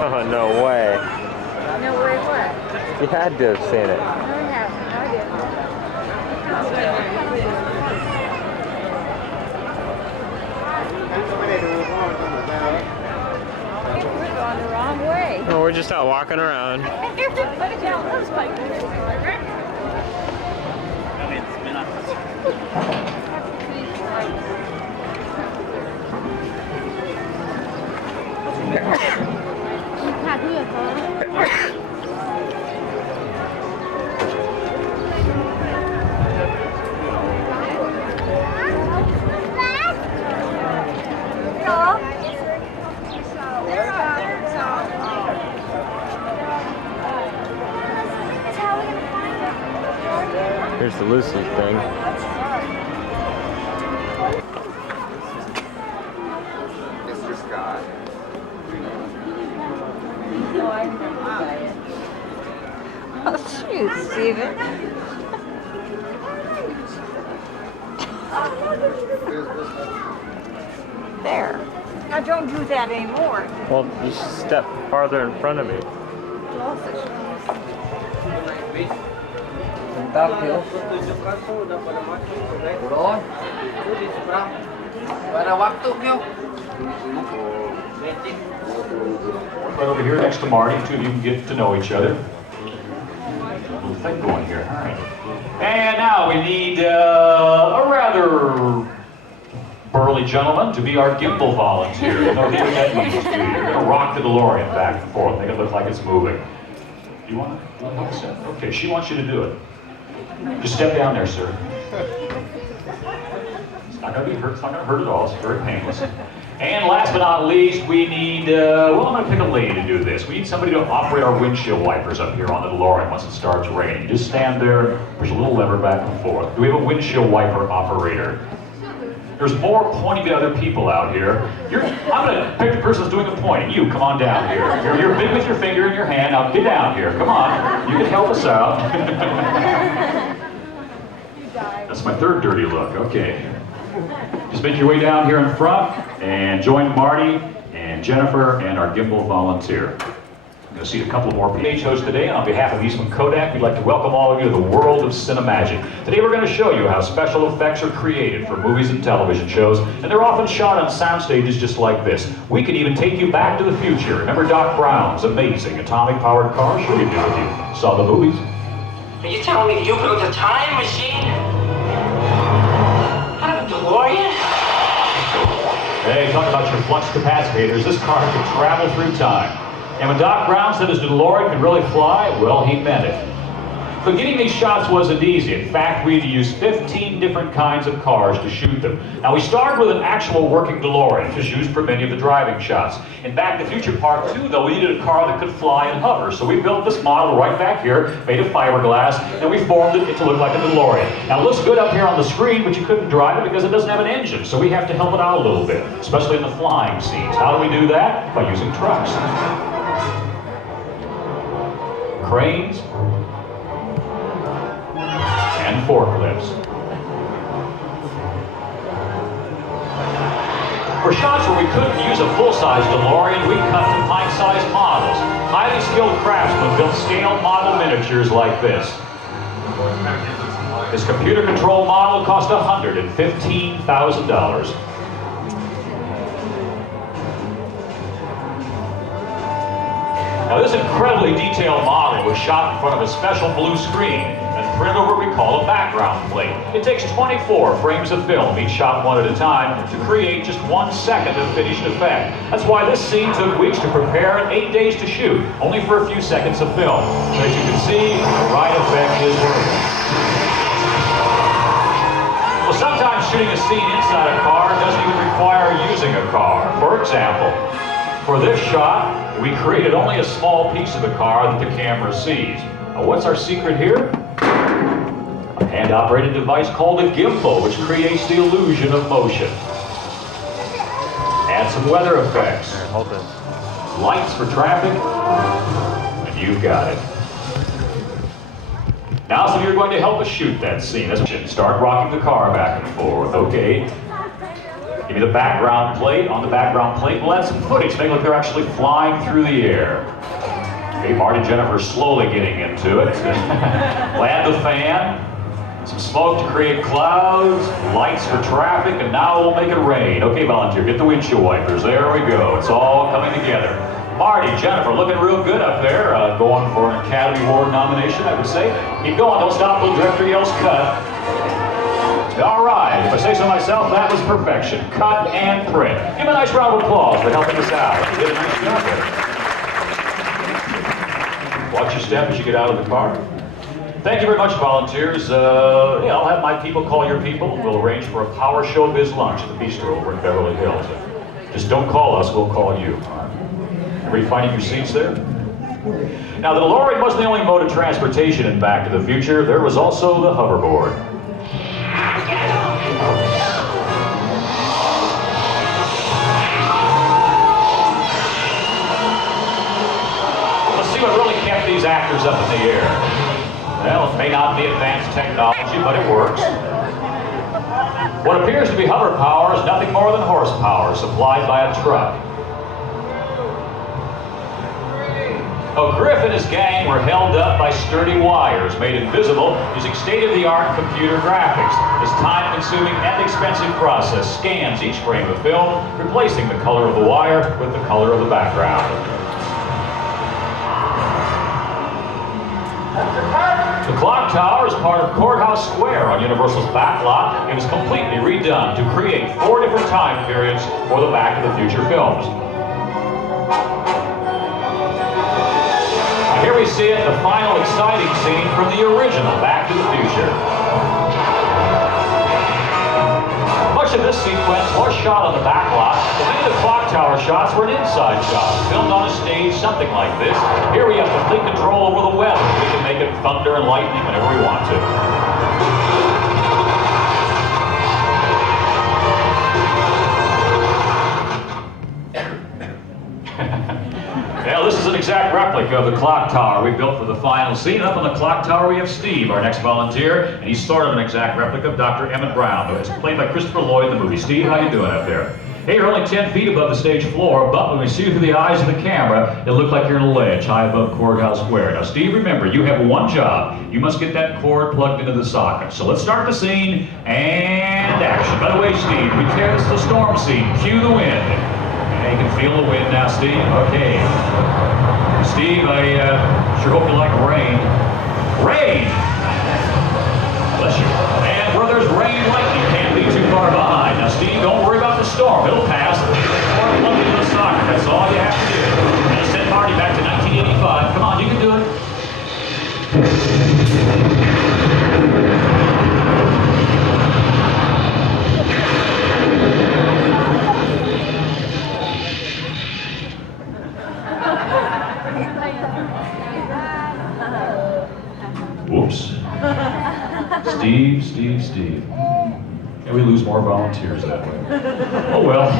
Oh, no way. No way what? You had to have seen it. No, I haven't. I didn't. We're going the wrong way. No, we're just out walking around. Here's the Lucy thing. Mr. Scott. Oh, shoot, Steven. There. Now don't do that anymore. Well, just step farther in front of me. Right over here next to Marty, two of you can get to know each other. Little thing going here, all right. And now we need a rather burly gentleman to be our gimbal volunteer. You know what that means, do you? You're going to rock the DeLorean back and forth, make it look like it's moving. You want to help us out? Okay, she wants you to do it. Just step down there, sir. It's not going to be hurt. It's not going to hurt at all. It's very painless. And last but not least, we need, well, I'm going to pick a lady to do this. We need somebody to operate our windshield wipers up here on the DeLorean once it starts raining. Just stand there, push a little lever back and forth. Do we have a windshield wiper operator? There's more pointing to other people out here. I'm going to pick the person that's doing the pointing. You, come on down here. You're big with your finger in your hand. Now get down here. Come on. You can help us out. That's my third dirty look. Okay. Just make your way down here in front and join Marty and Jennifer and our gimbal volunteer. I'm going to see a couple more page hosts today, and on behalf of Eastman Kodak, we'd like to welcome all of you to the world of Cinemagic. Today we're going to show you how special effects are created for movies and television shows, and they're often shot on sound stages just like this. We can even take you back to the future. Remember Doc Brown's amazing atomic-powered car? Sure we did with you. Saw the movies? Are you telling me you built a time machine? Out of a DeLorean? Hey, talk about your flux capacitors. This car can travel through time. And when Doc Brown said his DeLorean could really fly, well, he meant it. But getting these shots wasn't easy. In fact, we had to use 15 different kinds of cars to shoot them. Now, we started with an actual working DeLorean, just used for many of the driving shots. In Back to the Future Part 2, though, we needed a car that could fly and hover. So we built this model right back here, made of fiberglass, and we formed it to look like a DeLorean. Now, it looks good up here on the screen, but you couldn't drive it because it doesn't have an engine. So we have to help it out a little bit, especially in the flying scenes. How do we do that? By using trucks. Cranes, and forklifts. For shots where we couldn't use a full-size DeLorean, we cut to pint-sized models. Highly skilled craftsmen built scale model miniatures like this. This computer-controlled model cost $115,000. Now, this incredibly detailed model was shot in front of a special blue screen and printed over what we call a background plate. It takes 24 frames of film, each shot one at a time, to create just 1 second of finished effect. That's why this scene took weeks to prepare and 8 days to shoot, only for a few seconds of film. So as you can see, the right effect is working. Well, sometimes shooting a scene inside a car doesn't even require using a car. For example, for this shot, we created only a small piece of the car that the camera sees. Now, what's our secret here? A hand-operated device called a gimbal, which creates the illusion of motion. Add some weather effects. Here, hold this. Lights for traffic, and you've got it. Now some of you are going to help us shoot that scene. Start rocking the car back and forth, okay? Give me the background plate. On the background plate, we'll add some footage. Make it look they're actually flying through the air. Okay, Marty and Jennifer slowly getting into it. We'll add the fan, some smoke to create clouds, lights for traffic, and now we'll make it rain. Okay, volunteer, get the windshield wipers. There we go. It's all coming together. Marty, Jennifer, looking real good up there. Going for an Academy Award nomination, I would say. Keep going. Don't stop till the director yells cut. All right, if I say so myself, that was perfection. Cut and print. Give a nice round of applause for helping us out. You did a nice job there. Watch your step as you get out of the car. Thank you very much, volunteers. I'll have my people call your people. We'll arrange for a Power Showbiz lunch at the bistro over in Beverly Hills. Just don't call us, we'll call you. Everybody finding your seats there? Now, the DeLorean wasn't the only mode of transportation in Back to the Future. There was also the hoverboard. Let's see what really kept these actors up in the air. Well, it may not be advanced technology, but it works. What appears to be hover power is nothing more than horsepower supplied by a truck. Griff and his gang were held up by sturdy wires made invisible using state-of-the-art computer graphics. This time-consuming and expensive process scans each frame of film, replacing the color of the wire with the color of the background. The clock tower is part of Courthouse Square on Universal's back lot. It was completely redone to create 4 different time periods for the Back to the Future films. Here we see it, the final exciting scene from the original Back to the Future. Much of this sequence was shot on the back lot, but many of the clock tower shots were an inside shot, filmed on a stage, something like this. Here we have complete control over the weather. We can make it thunder and lightning whenever we want to. Now, this is an exact replica of the clock tower we built for the final scene. Up on the clock tower, we have Steve, our next volunteer, and he's sort of an exact replica of Dr. Emmett Brown, who is played by Christopher Lloyd in the movie. Steve, how you doing up there? Hey, you're only 10 feet above the stage floor, but when we see you through the eyes of the camera, it looks like you're in a ledge high above Courthouse Square. Now, Steve, remember, you have one job. You must get that cord plugged into the socket. So let's start the scene, and action. By the way, Steve, this is the storm scene. Cue the wind. Yeah, you can feel the wind now, Steve. Okay. Steve, I sure hope you like rain. Rain! Bless you. And where there's rain, lightning can't be too far behind. Now, Steve, don't worry about the storm. It'll pass. Or plug into the socket. That's all you have to do. And send Marty back to 1985. Come on, you can do it. Whoops. Steve. And we lose more volunteers that way. Oh well.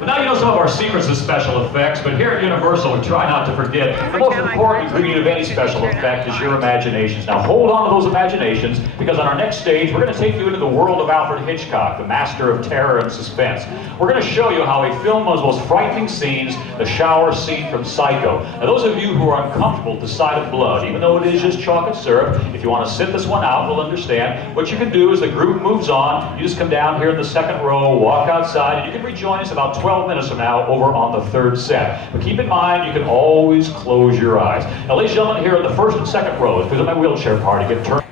But now you know some of our secrets of special effects, but here at Universal we try not to forget the most important ingredient of any special effect is your imaginations. Now hold on to those imaginations, because on our next stage we're going to take you into the world of Alfred Hitchcock, the master of terror and suspense. We're going to show you how he filmed one of those most frightening scenes, the shower scene from Psycho. Now those of you who are uncomfortable at the sight of blood, even though it is just chocolate syrup, if you want to sit this one out, we'll understand. What you can do is the group moves on, you just come down here in the second row, walk outside, and you can rejoin us about 12 minutes from now over on the third set. But keep in mind, you can always close your eyes. Now, ladies and gentlemen, here in the first and second rows, because of my wheelchair party, get turned.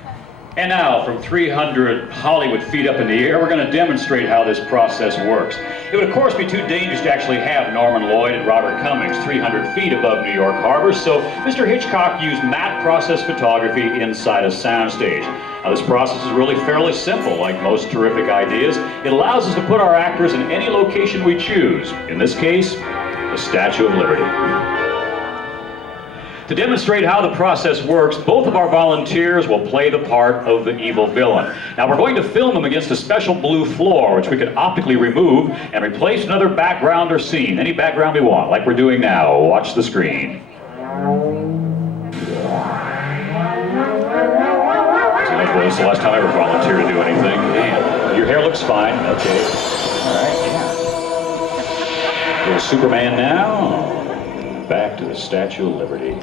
And now, from 300 Hollywood feet up in the air, we're going to demonstrate how this process works. It would, of course, be too dangerous to actually have Norman Lloyd and Robert Cummings 300 feet above New York Harbor, so Mr. Hitchcock used matte process photography inside a soundstage. Now, this process is really fairly simple, like most terrific ideas. It allows us to put our actors in any location we choose. In this case, the Statue of Liberty. To demonstrate how the process works, both of our volunteers will play the part of the evil villain. Now, we're going to film them against a special blue floor, which we can optically remove and replace another background or scene, any background we want, like we're doing now. Watch the screen. This is the last time I ever volunteered to do anything. Man, your hair looks fine. Okay. All right, yeah. Little Superman now. Back to the Statue of Liberty.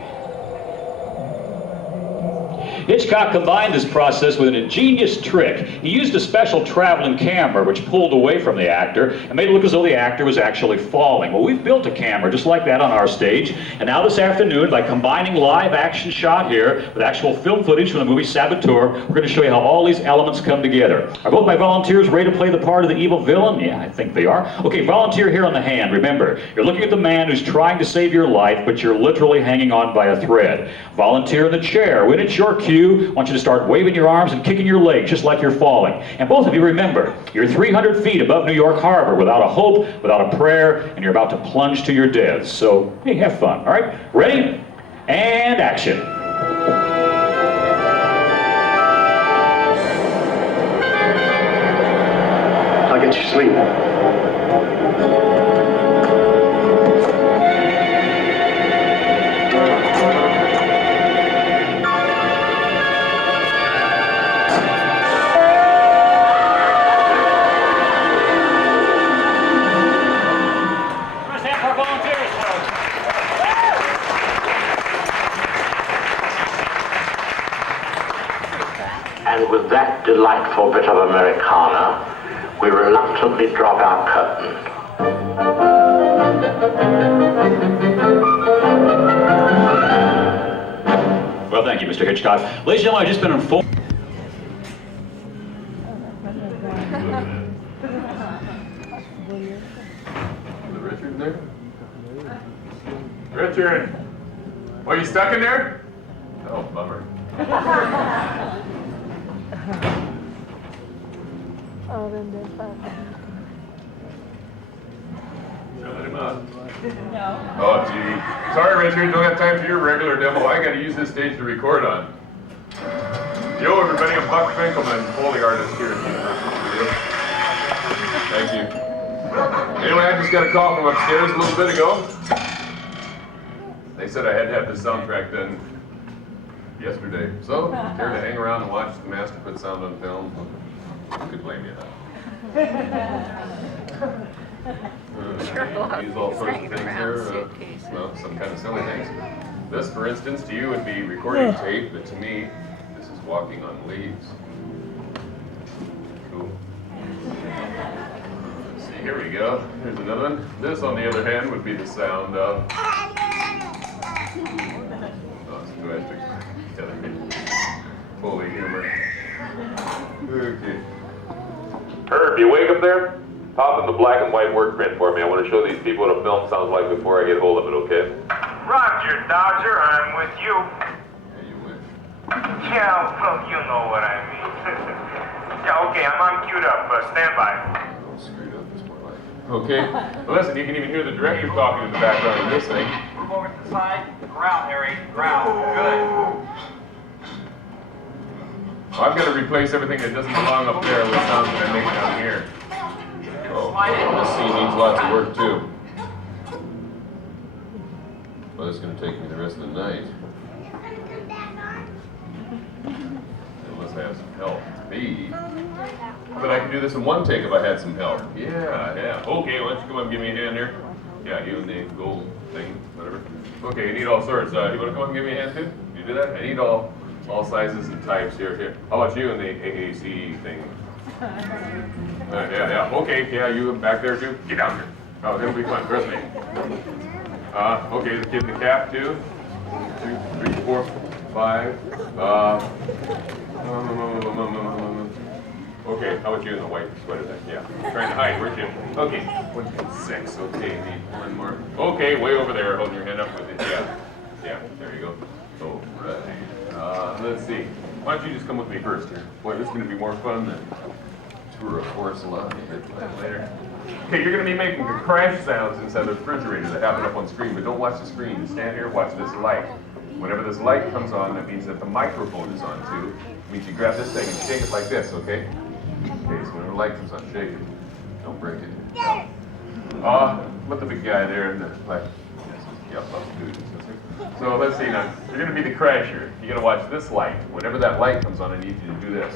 Hitchcock combined this process with an ingenious trick. He used a special traveling camera which pulled away from the actor and made it look as though the actor was actually falling. Well, we've built a camera just like that on our stage, and now this afternoon, by combining live action shot here with actual film footage from the movie Saboteur, we're going to show you how all these elements come together. Are both my volunteers ready to play the part of the evil villain? Yeah, I think they are. Okay, volunteer here on the hand. Remember, you're looking at the man who's trying to save your life, but you're literally hanging on by a thread. Volunteer in the chair. When it's your cue, I want you to start waving your arms and kicking your legs just like you're falling. And both of you remember, you're 300 feet above New York Harbor without a hope, without a prayer, and you're about to plunge to your deaths. So, hey, have fun, all right? Ready? And action. I'll get you sleep. And with that delightful bit of Americana, we reluctantly drop our curtain. Well, thank you, Mr. Hitchcock. Ladies and gentlemen, I've just been informed. Richard there? Richard! Are you stuck in there? Oh, bummer. Oh, then they're fun. Let him out. No. Oh, gee. Sorry, Richard, don't have time for your regular demo. I gotta use this stage to record on. Yo, everybody, I'm Buck Finkelman, Foley artist here at the University Studio. Thank you. Anyway, I just got a call from upstairs a little bit ago. They said I had to have this soundtrack done yesterday. So, care to hang around and watch the master put sound on film? Who could blame you? Use all sorts of things here. Well, some kind of silly things. This, for instance, to you would be recording tape, but to me, this is walking on leaves. Cool. Let's see, here we go. Here's another one. This, on the other hand, would be the sound of... Oh, it's too hectic. Fully humor. Okay. Herb, you wake up there? Pop in the black and white work print for me. I want to show these people what a film sounds like before I get hold of it, okay? Roger, Dodger, I'm with you. Yeah, you wish. Yeah, well, you know what I mean. Yeah, okay, I'm queued up. Stand by. Oh, screwed up this more like. Okay. Well, listen, you can even hear the director talking in the background of this thing. Move over to the side. Ground, Harry. Ground. Good. I've got to replace everything that doesn't belong up there with sounds that I make down here. Oh, this scene needs lots of work too. Well, it's going to take me the rest of the night. Unless I have some help. Me. But I can do this in one take if I had some help. Yeah. Okay, why don't you come up and give me a hand here? Yeah, you and the gold thing, whatever. Okay, you need all sorts. You want to come up and give me a hand too? You do that? I need all sizes and types here. How about you and the AAC thing? Yeah. Okay, yeah, you back there too? Get down here. Oh, it'll be fun, trust me. Okay, the kid in the cap too. 1, 2, 3, 4, 5. Okay, how about you in the white sweater then? Yeah, trying to hide, weren't you? Okay, 1, 2, 6. Okay, need one more. Okay, way over there, holding your hand up with it. Yeah, there you go. All right. Let's see. Why don't you just come with me first here? Boy, this is going to be more fun than tour of Porcelain later. Okay, you're going to be making the crash sounds inside the refrigerator that happen up on screen, but don't watch the screen. Just stand here, watch this light. Whenever this light comes on, that means that the microphone is on too. It means you grab this thing and shake it like this, okay? Okay, so whenever the light comes on, shake it. Don't break it. Let the big guy there in the black. Yep, dude. So let's see now. You're going to be the crasher. You're going to watch this light. Whenever that light comes on, I need you to do this.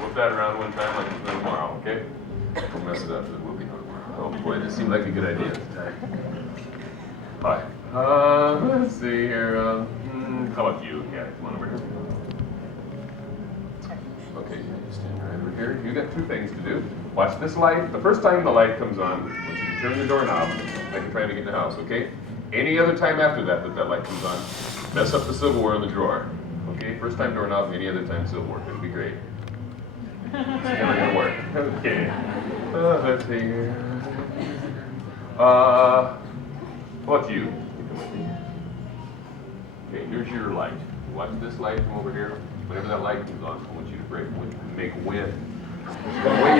Whip that around one time like it's no tomorrow, okay? Don't mess it up, it will be no tomorrow. Oh boy, this seemed like a good idea. Hi. Let's see here. How about you? Yeah, come on over here. Okay, you stand right over here. You got 2 things to do. Watch this light. The first time the light comes on, I want you to turn the doorknob like you're trying to get in the house, okay? Any other time after that light comes on, mess up the silverware in the drawer. Okay, first time doorknob, any other time silverware. It'll be great. It's never gonna work. Okay. Let's see here. What's you? Okay, here's your light. Watch this light from over here. Whenever that light comes on, I want you to make wind.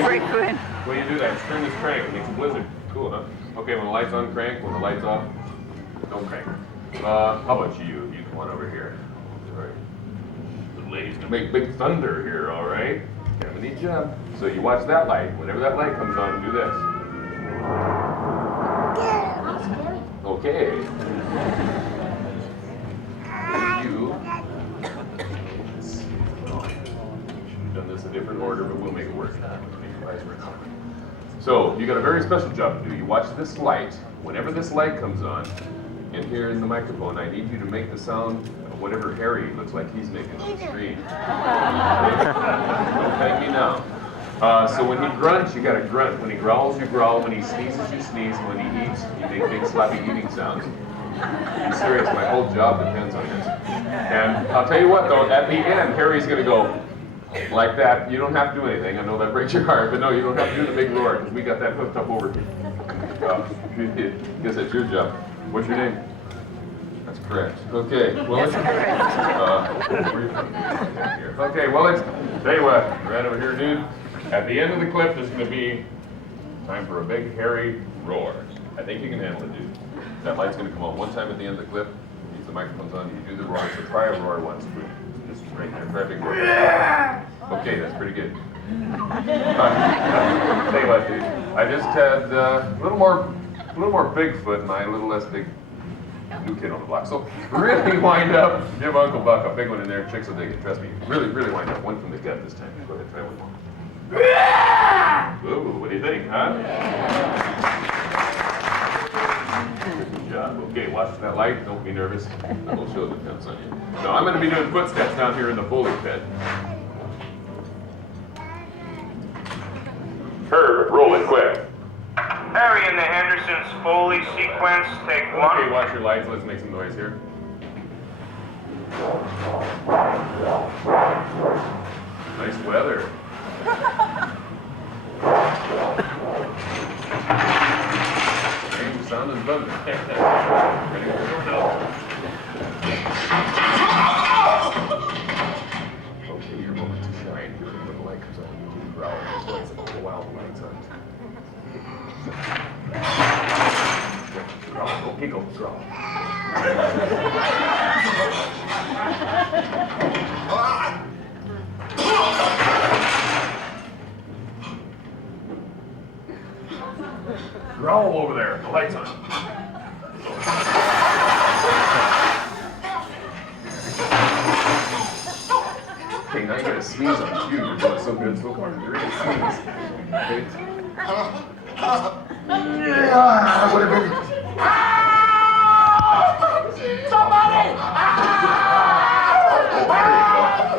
Break wind. When you do that, turn this crank. It makes a blizzard. Cool, huh? Okay, when the light's on, crank. When the light's off, don't crank. How about you? You come on over here. All right. The lady's gonna make big thunder here, all right? Kind of a neat job. So you watch that light. Whenever that light comes on, do this. Okay. You. Should have done this in a different order, but we'll make it work. So you got a very special job to do. You watch this light. Whenever this light comes on, in here in the microphone, I need you to make the sound of whatever Harry looks like he's making on the screen. Don't thank me now. So when he grunts, you got to grunt. When he growls, you growl. When he sneezes, you sneeze. And when he eats, you make big sloppy eating sounds. I'm serious. My whole job depends on this. And I'll tell you what, though, at the end, Harry's going to go like that. You don't have to do anything. I know that breaks your heart, but no, you don't have to do the big roar because we got that hooked up over here. Guess that's your job. What's your name? That's correct. Okay. Well, That's correct. Okay, well, let's tell you what. Right over here, dude. At the end of the clip, there's going to be time for a big, hairy roar. I think you can handle it, dude. That light's going to come on one time at the end of the clip. If the microphone's on, you do the roar. So try a roar once. Just right there. Try a big roar. Okay, that's pretty good. Tell you what, dude. I just had a little more Bigfoot and a little less big new kid on the block. So really wind up. Give Uncle Buck a big one in there. Chicks will dig it. Trust me. Really, really wind up. One from the gut this time. Go ahead, try one more. Ooh, what do you think, huh? Good job. Okay, watch that light. Don't be nervous. I will show the fence on you. Now, I'm going to be doing footsteps down here in the Foley pit. Herb, roll it quick. Harry and the Hendersons Foley sequence, take one. Okay, watch your lights. Let's make some noise here. Nice weather. Same sound as thunder. Ready to go now. Okay, your moment to shine. When the light comes on, you growl. It's like a wild lights on. Growl, go giggle, growl. Growl over there, the light's on. Okay, now you gotta sneeze on you. You're doing so good so far. You're gonna sneeze. Okay. Yeah, what a big. Somebody! Oh, there you go.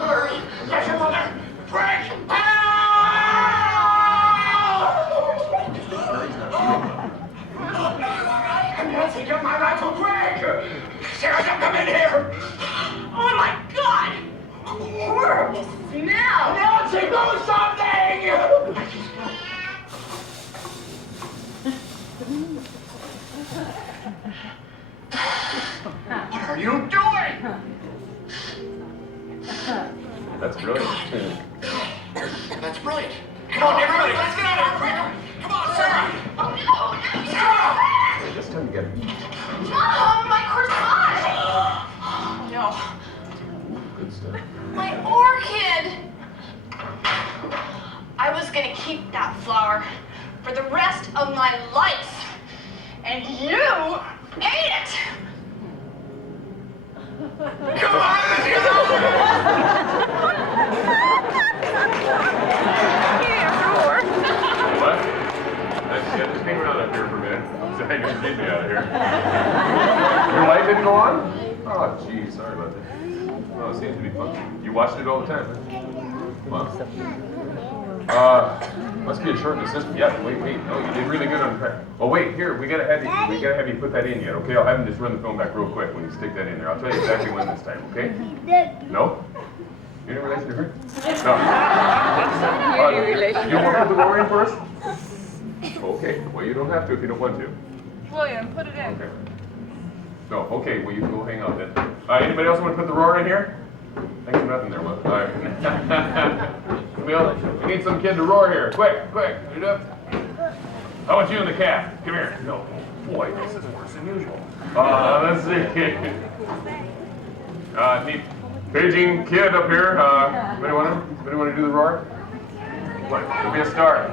Hurry! Get your mother! Frank! Nancy, get my rifle, Frank! Sarah, don't come in here! Oh my God! Horrible smell! Nancy, do something! What are you doing? That's brilliant. That's brilliant. Come on, everybody, let's get out of here quick. Come on, Sarah. Oh, no, Sarah! Hey, this time you gotta eat. Mom, my corsage! No. Good stuff. My orchid! I was gonna keep that flower for the rest of my life, and you ate it! Come on, let's go! What? Yeah, just hang around up here for a minute. So I can get me out of here. Your light didn't go on? Oh, geez, sorry about that. Oh, it seems to be fun. You watched it all the time, huh? Wow. Must be a shortened system. Yeah, wait. No, you did really good on the. Oh, wait, here, we gotta have you put that in yet, okay? I'll have him just run the phone back real quick when you stick that in there. I'll tell you exactly when this time, okay? No? You're in relation to her? No. You want to put the roar in first? Okay. Well, you don't have to if you don't want to. William, put it in. Okay. No. Okay. Well, you can go hang out then. Anybody else want to put the roar in here? Thanks for nothing there, Will. All right. Camille, we need some kid to roar here. Quick. Get it up. How about you and the cat? Come here. No. Boy, this is worse than usual. Let's see. Need paging kid up here. Anybody want to do the roar? What? It'll be a start.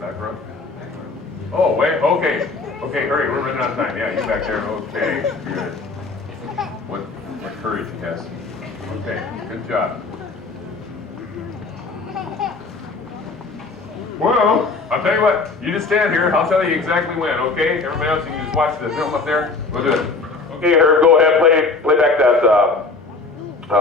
Back row. Oh, wait. Okay, hurry. We're running out of time. Yeah, you back there. Okay, good. What courage he has. Okay, good job. Well, I'll tell you what. You just stand here. I'll tell you exactly when, okay? Everybody else, you can just watch the film up there. We'll do it. Okay, Herb, go ahead. Play back that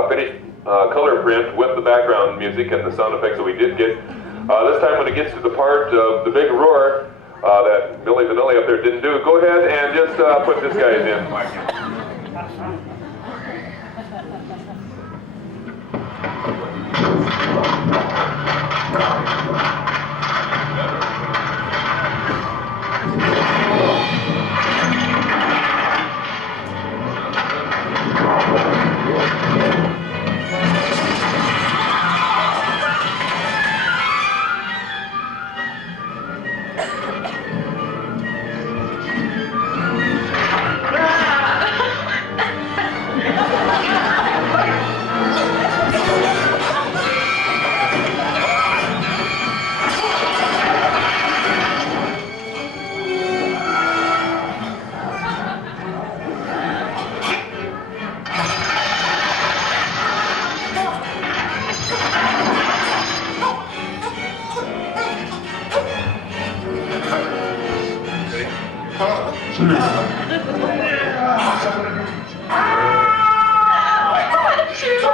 finished color print with the background music and the sound effects that we did get. This time when it gets to the part of the big roar that Millie Vanilli up there didn't do, go ahead and just put this guy in. She's a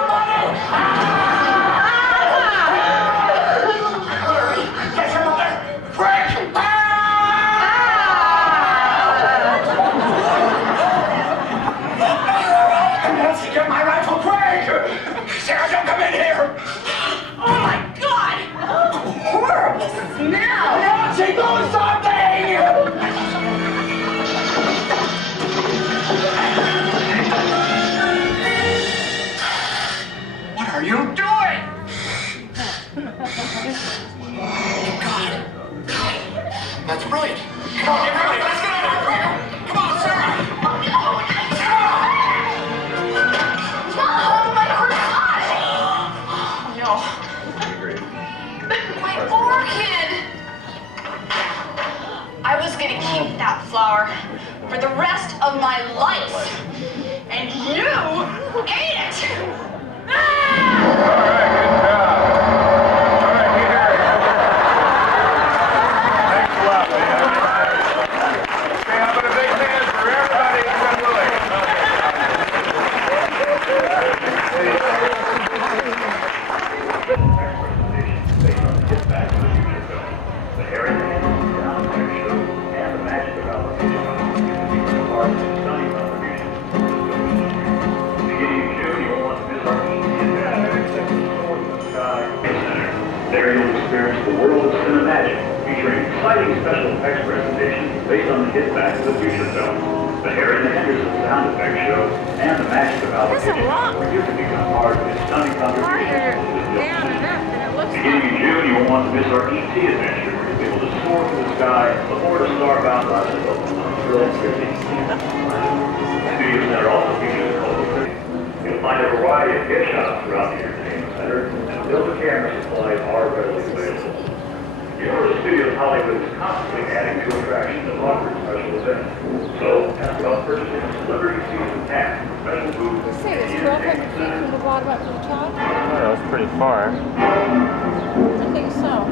mother! Get your mother! Frick! Nancy, get my rifle quick! Sarah, don't come in here! Oh my God! Horrible smell! Nancy, do something! What are you doing? God. That's brilliant. Come on, everybody, let's get out of here. Come on, Sarah. Oh my corsage! No. My orchid! I was gonna keep that flower for the rest of my life. And you ate it! There you'll experience the world of cinemagic, featuring exciting special effects presentations based on the hit Back to the Future film, the Harry and the Henderson sound effects show, and the magic of allocation, where you can become part of this stunning contribution. Beginning in June, you won't want to miss our ET adventure, where you'll be able to soar through the sky aboard a starbound bicycle on a thrilling 15 Studio Center also features cultural. You'll find a variety of gift shops throughout the entertainment center, and built-in camera supplies are readily available. Universal Studios Hollywood is constantly adding new attractions and offering special events. So, ask about purchasing a Celebrity Season Pass, special booth. You say it's 1,200 feet from the bottom up to the top? Oh, that was pretty far. I think so.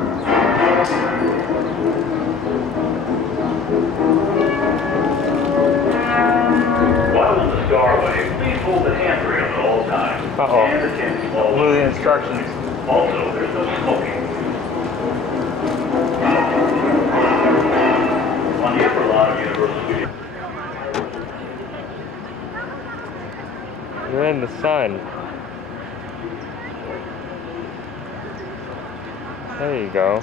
While in the Starway, please hold the handrail at all times. Uh-oh. And attend small Blew the instructions. Also, there's no smoking. On the upper lot of Universal Studios. You're in the sun. There you go.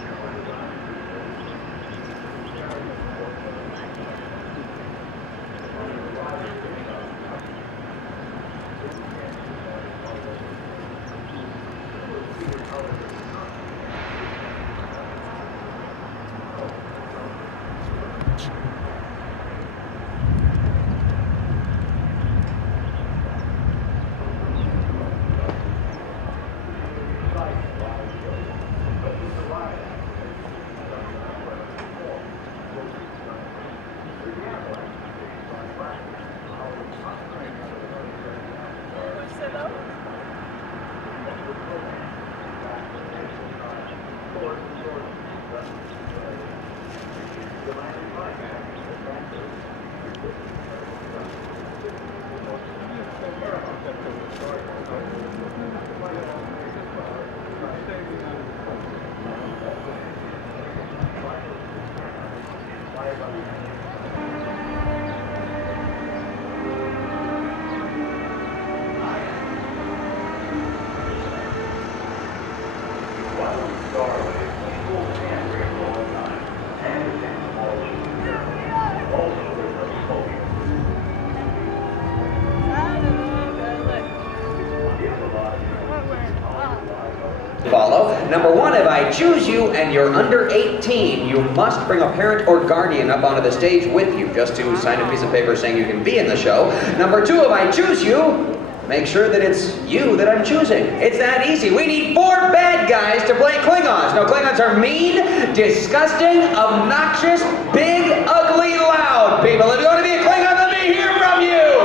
Follow. Number one, if I choose you and you're under 18, you must bring a parent or guardian up onto the stage with you just to sign a piece of paper saying you can be in the show. Number two, if I choose you, make sure that it's you that I'm choosing. It's that easy. We need 4 bad guys to play Klingons. Now, Klingons are mean, disgusting, obnoxious, big, ugly, loud people. If you want to be a Klingon, let me hear from you.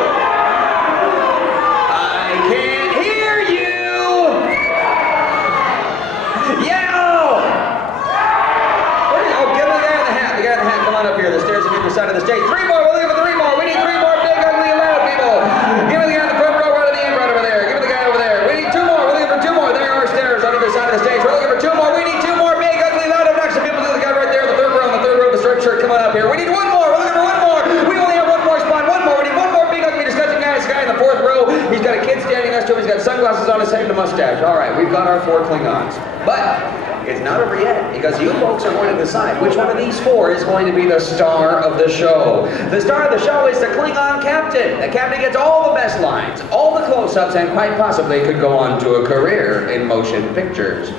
I can't hear you. Yell! Oh, give the guy in the hat. The guy in the hat, come on up here. The stairs on either side of the stage. 3 more. We'll leave it. mustache. All right, we've got our 4 Klingons. But it's not over yet, because you folks are going to decide which one of these 4 is going to be the star of the show. The star of the show is the Klingon captain. The captain gets all the best lines, all the close-ups, and quite possibly could go on to a career in motion pictures.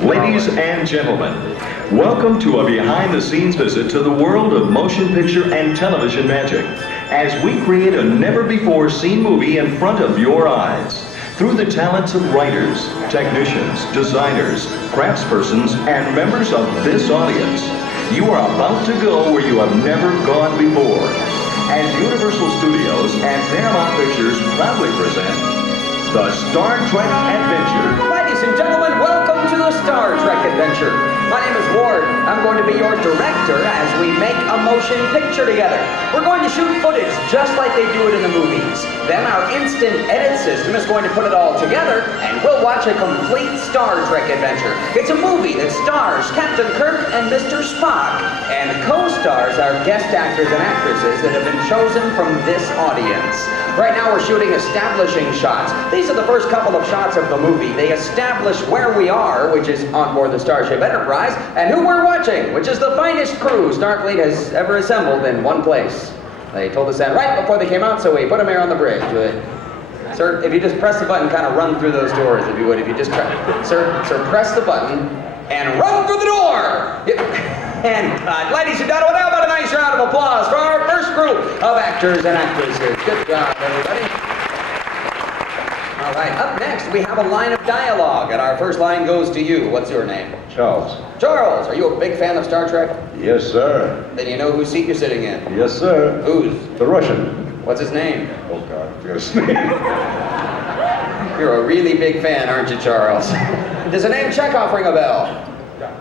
Ladies and gentlemen, welcome to a behind-the-scenes visit to the world of motion picture and television magic, as we create a never-before-seen movie in front of your eyes. Through the talents of writers, technicians, designers, craftspersons, and members of this audience, you are about to go where you have never gone before. As Universal Studios and Paramount Pictures proudly present the Star Trek Adventure. Ladies and gentlemen, welcome to the Star Trek Adventure. My name is Ward. I'm going to be your director as we make a motion picture together. We're going to shoot footage just like they do it in the movies. Then our instant edit system is going to put it all together, and we'll watch a complete Star Trek adventure. It's a movie that stars Captain Kirk and Mr. Spock, and co-stars our guest actors and actresses that have been chosen from this audience. Right now we're shooting establishing shots. These are the first couple of shots of the movie. They establish where we are, which is on board the Starship Enterprise, and who we're watching, which is the finest crew Starfleet has ever assembled in one place. They told us that right before they came out, so we put them here on the bridge. Sir, if you just press the button, kind of run through those doors, if you would. If you just sir, press the button and run through the door. And ladies and gentlemen, how about a nice round of applause for our first group of actors and actresses. Good job, everybody. All right, up next, we have a line of dialogue, and our first line goes to you. What's your name? Charles. Charles, are you a big fan of Star Trek? Yes, sir. Then you know whose seat you're sitting in? Yes, sir. Whose? The Russian. What's his name? Oh, God, his name. You're a really big fan, aren't you, Charles? Does the name Chekhov ring a bell?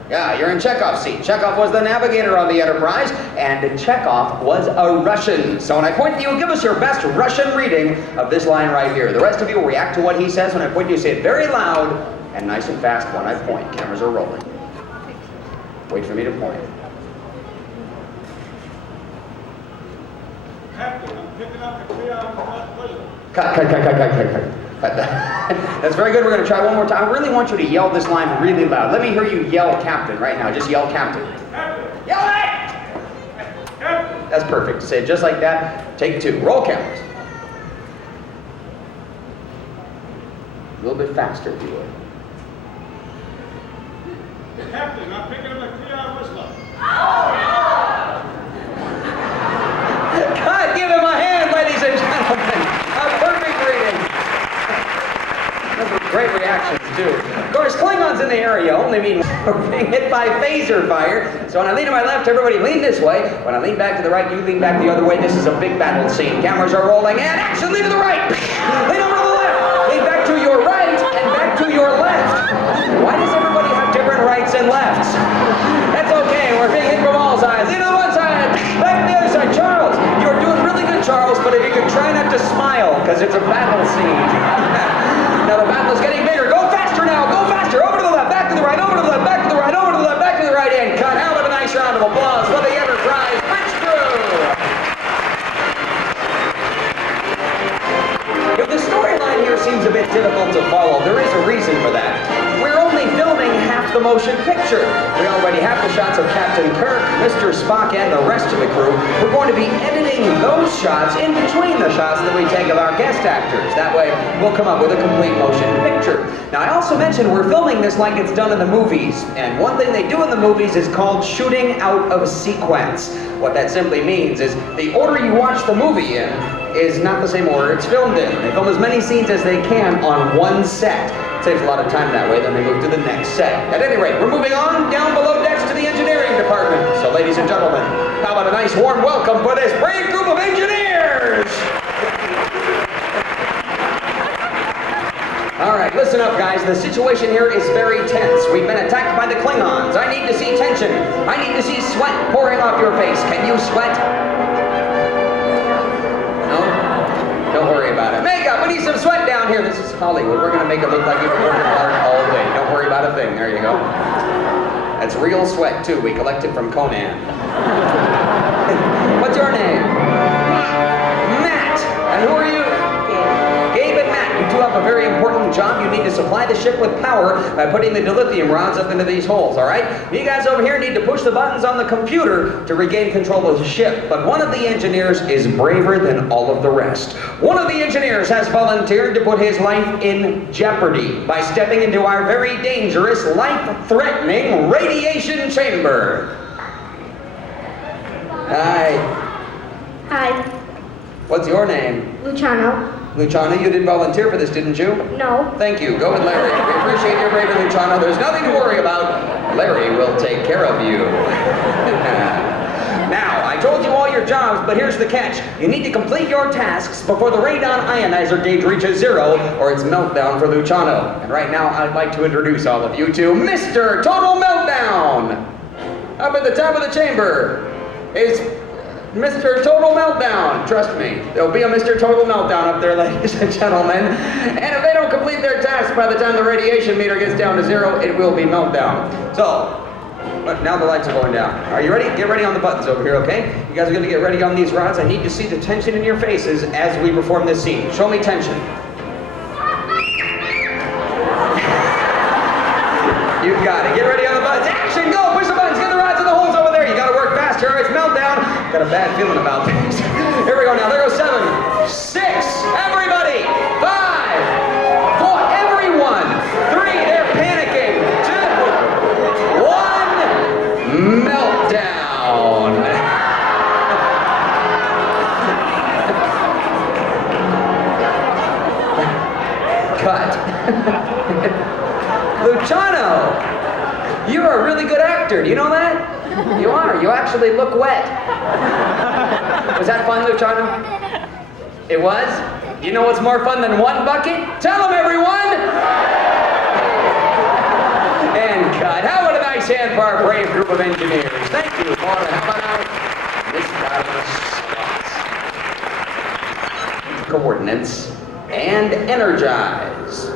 Yeah, you're in Chekhov's seat. Chekhov was the navigator on the Enterprise, and Chekhov was a Russian. So when I point to you, give us your best Russian reading of this line right here. The rest of you will react to what he says. When I point to you, say it very loud and nice and fast when I point. Cameras are rolling. Wait for me to point. Captain, I'm picking up the clear on that whistle. Cut. That's very good. We're going to try one more time. I really want you to yell this line really loud. Let me hear you yell Captain right now. Just yell Captain. Captain! Yell it! Captain! That's perfect. Say it just like that. Take 2. Roll cameras. A little bit faster, if you would. Captain, I'm picking up the clear on whistle. God, give him a hand, ladies and gentlemen. A perfect reading. Those were great reactions, too. Of course, Klingons in the area only mean we're being hit by phaser fire. So when I lean to my left, everybody lean this way. When I lean back to the right, you lean back the other way. This is a big battle scene. Cameras are rolling, and action! Lean to the right! Lean over to the left! Lean back to your right, and back to your left. Why does everybody have different rights and lefts? That's okay, we're being hit from all sides. Lean to the one side, back to the other side. Charles, you're doing really good, Charles, but if you could try not to smile, because it's a battle scene. Now the battle is getting bigger. Go faster now, go faster. Over to the left, back to the right, over to the left, back to the right, over to the left, back to the right, and cut. Out of a nice round of applause for the Enterprise Bridge Crew. If the storyline here seems a bit difficult to follow, there is a reason for that. We're only filming half the motion picture. We already have the shots of Captain Kirk, Mr. Spock, and the rest of the crew. We're going to be editing those shots in between the shots that we take of our guest actors. That way, we'll come up with a complete motion picture. Now, I also mentioned we're filming this like it's done in the movies. And one thing they do in the movies is called shooting out of sequence. What that simply means is the order you watch the movie in is not the same order it's filmed in. They film as many scenes as they can on one set. It saves a lot of time that way, then they move to the next set. At any rate, we're moving on down below decks to the engineering department. So ladies and gentlemen, how about a nice warm welcome for this brave group of engineers? All right, listen up, guys. The situation here is very tense. We've been attacked by the Klingons. I need to see tension. I need to see sweat pouring off your face. Can you sweat? No? Don't worry about it. Makeup, we need some sweat down here. This is Hollywood. We're going to make it look like you've been working hard all day. Don't worry about a thing. There you go. That's real sweat, too. We collected from Conan. What's your name? Matt. And who are you? Gabe and Matt, you two have a very important job. You need to supply the ship with power by putting the dilithium rods up into these holes, all right? You guys over here need to push the buttons on the computer to regain control of the ship. But one of the engineers is braver than all of the rest. One of the engineers has volunteered to put his life in jeopardy by stepping into our very dangerous, life-threatening radiation chamber. Hi. Hi, What's your name? Luciano. Luciano, you didn't volunteer for this, didn't you? No. Thank you. Go with Larry. We appreciate your bravery, Luciano. There's nothing to worry about. Larry will take care of you. Now, I told you all your jobs, but here's the catch. You need to complete your tasks before the radon ionizer gauge reaches 0, or it's meltdown for Luciano. And right now, I'd like to introduce all of you to Mr. Total Meltdown. Up at the top of the chamber is Mr. Total Meltdown. Trust me, there'll be a Mr. Total Meltdown up there, ladies and gentlemen. And if they don't complete their task by the time the radiation meter gets down to 0, it will be meltdown. So, but now the lights are going down. Are you ready? Get ready on the buttons over here, okay? You guys are going to get ready on these rods. I need to see the tension in your faces as we perform this scene. Show me tension. You got it. Get ready on the buttons. Action, go! Push the buttons. Get the rods in the holes over there. You got to work faster. It's meltdown. Got a bad feeling about this. Here we go now. There goes 7, 6. Everybody. 5, 4. Everyone. 3. They're panicking. 2, 1. Meltdown. Cut. Luciano, you're a really good actor. Do you know that? You are. You actually look wet. Was that fun, Luciano? It was? You know what's more fun than one bucket? Tell them, everyone! And cut. How about a nice hand for our brave group of engineers? Thank you, Paula. How about our Miss Coordinates and energize.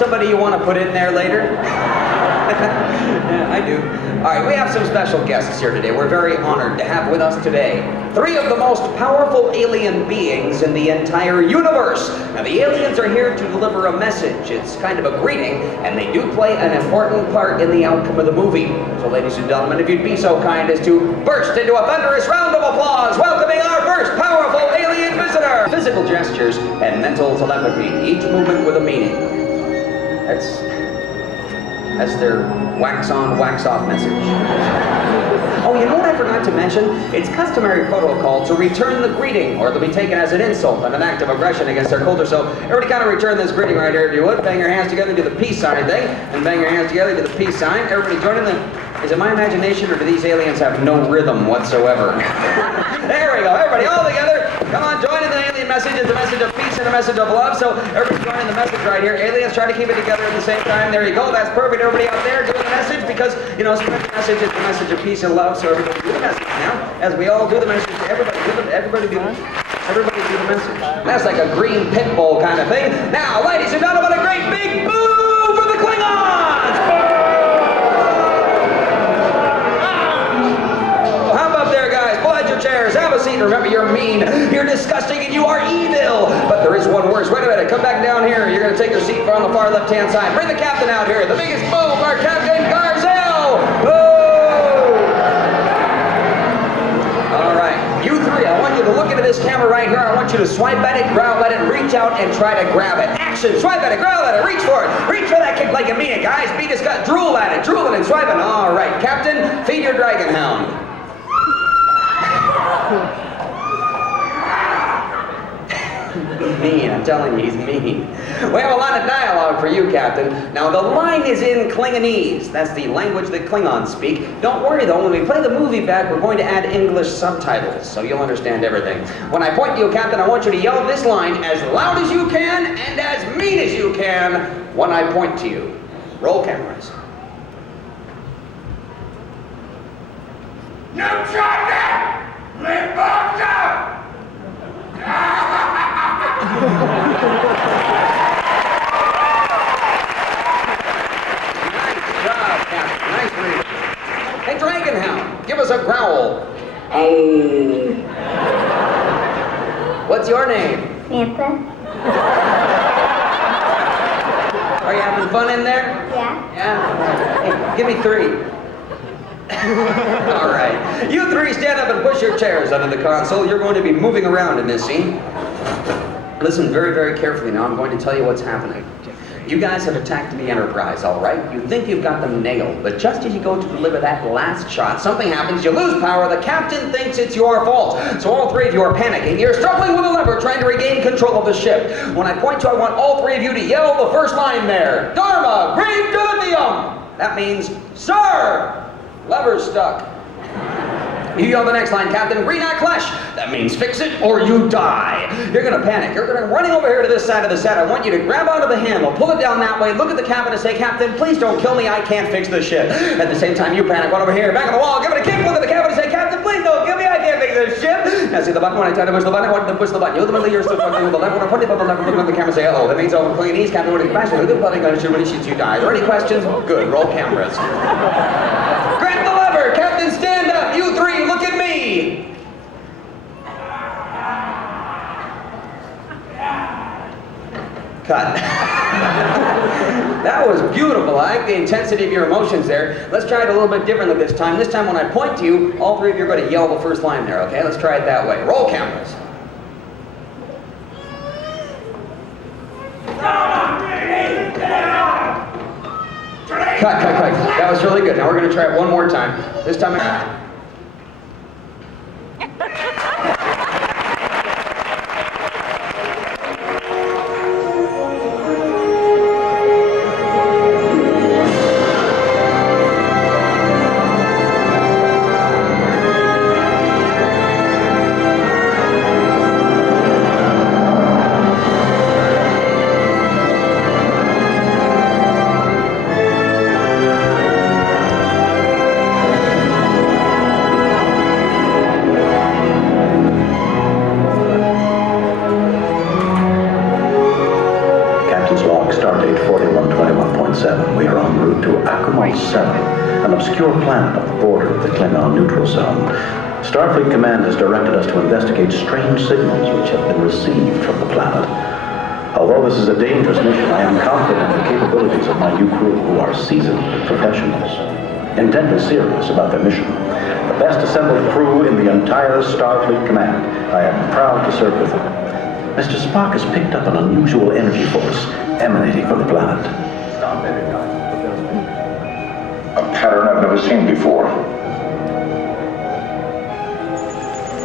somebody you want to put in there later? Yeah, I do. All right, we have some special guests here today. We're very honored to have with us today 3 of the most powerful alien beings in the entire universe. Now, the aliens are here to deliver a message. It's kind of a greeting, and they do play an important part in the outcome of the movie. So, ladies and gentlemen, if you'd be so kind as to burst into a thunderous round of applause, welcoming our first powerful alien visitor. Physical gestures and mental telepathy, each movement with a meaning. That's their wax-on, wax-off message. Oh, you know what I forgot to mention? It's customary protocol to return the greeting, or it'll be taken as an insult and an act of aggression against their culture. So everybody kind of return this greeting right here, if you would. Bang your hands together, do the peace sign thing, and bang your hands together, do the peace sign. Everybody join in the... Is it my imagination, or do these aliens have no rhythm whatsoever? There we go, everybody all together. Come on, join in the alien message. It's a message of peace and a message of love. So everybody join in the message right here. Aliens, try to keep it together at the same time. There you go, that's perfect. Everybody out there doing the message, because, you know, spread the message is the message of peace and love. So everybody do the message now. As we all do the message, everybody do the message. That's like a green pit bull kind of thing. Now, ladies and gentlemen, a great big boo for the Klingons! How about there, guys? Pull out your chairs, have a seat. Remember, you're mean, you're disgusting, and you are evil. But there is one worse. Wait a minute, come back down here. You're going to take your seat on the far left-hand side. Bring the captain out here. The biggest boo, our Captain Garzel! Boo! All right, you 3, I want you to look into this camera right here. I want you to swipe at it, growl at it, reach out, and try to grab it. Action! Swipe at it, growl at it, reach for it. Reach for that kick like you mean it, guys. Be disgusted. Drool at it, drooling and swiping. All right, Captain, feed your dragon hound. Mean, I'm telling you, he's mean. We have a lot of dialogue for you, Captain. Now, the line is in Klingonese. That's the language that Klingons speak. Don't worry, though, when we play the movie back, we're going to add English subtitles, so you'll understand everything. When I point to you, Captain, I want you to yell this line as loud as you can and as mean as you can when I point to you. Roll cameras. No charger! Live Nice job, Captain. Nice reading. Hey, Dragon Hound, give us a growl. Hey. What's your name? Samantha. Are you having fun in there? Yeah. Yeah? Hey, give me 3. All right. You 3 stand up and push your chairs under the console. You're going to be moving around in this scene. Listen very, very carefully now. I'm going to tell you what's happening. You guys have attacked the Enterprise, all right? You think you've got them nailed, but just as you go to deliver that last shot, something happens, you lose power, the captain thinks it's your fault. So all 3 of you are panicking. You're struggling with a lever, trying to regain control of the ship. When I point to you, I want all 3 of you to yell the first line there. Dharma, green dilithium! That means, sir! Lever's stuck. You yell the next line, Captain, Green Clash. That means fix it or you die. You're gonna panic. You're gonna running over here to this side of the set. I want you to grab onto the handle, pull it down that way, look at the captain and say, Captain, please don't kill me. I can't fix this ship. At the same time, you panic. Run over here, back on the wall, give it a kick, look at the captain and say, Captain, please don't kill me. I can't fix this ship. Now see the button when I tell you to push the button. I want you to push the button. You the middle, you're still pointing to the left. When I point it on the left, look at the camera and say, hello. That means over Klingonese, Captain, what are you crashing? Who the bloody gun shoot when he shoots you die? Are there any questions? Good. Roll cameras. Grab the lever. Captain, stand up. You 3, look at me. Cut. That was beautiful. I like the intensity of your emotions there. Let's try it a little bit differently this time. This time when I point to you, all 3 of you are going to yell the first line there, okay? Let's try it that way. Roll cameras. Cut. That was really good. Now we're going to try it one more time. This time... to Akumal 7, an obscure planet on the border of the Klingon neutral zone. Starfleet Command has directed us to investigate strange signals which have been received from the planet. Although this is a dangerous mission, I am confident in the capabilities of my new crew, who are seasoned professionals, intently serious about their mission. The best assembled crew in the entire Starfleet Command. I am proud to serve with them. Mr. Spock has picked up an unusual energy force emanating from the planet. A pattern I've never seen before.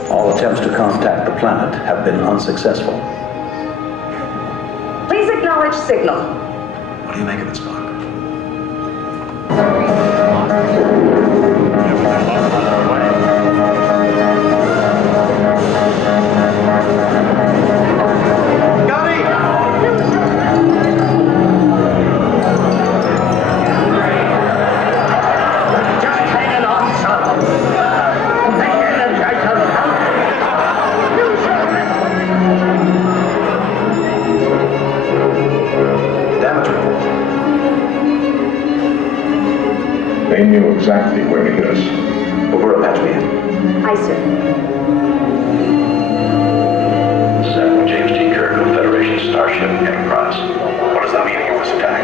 All attempts to contact the planet have been unsuccessful. Please acknowledge signal. What do you make of it, Spock? They knew exactly where to hit us. Over, patch me in. Aye, sir. Admiral James T. Kirk of Federation Starship Enterprise. What is the meaning of this attack?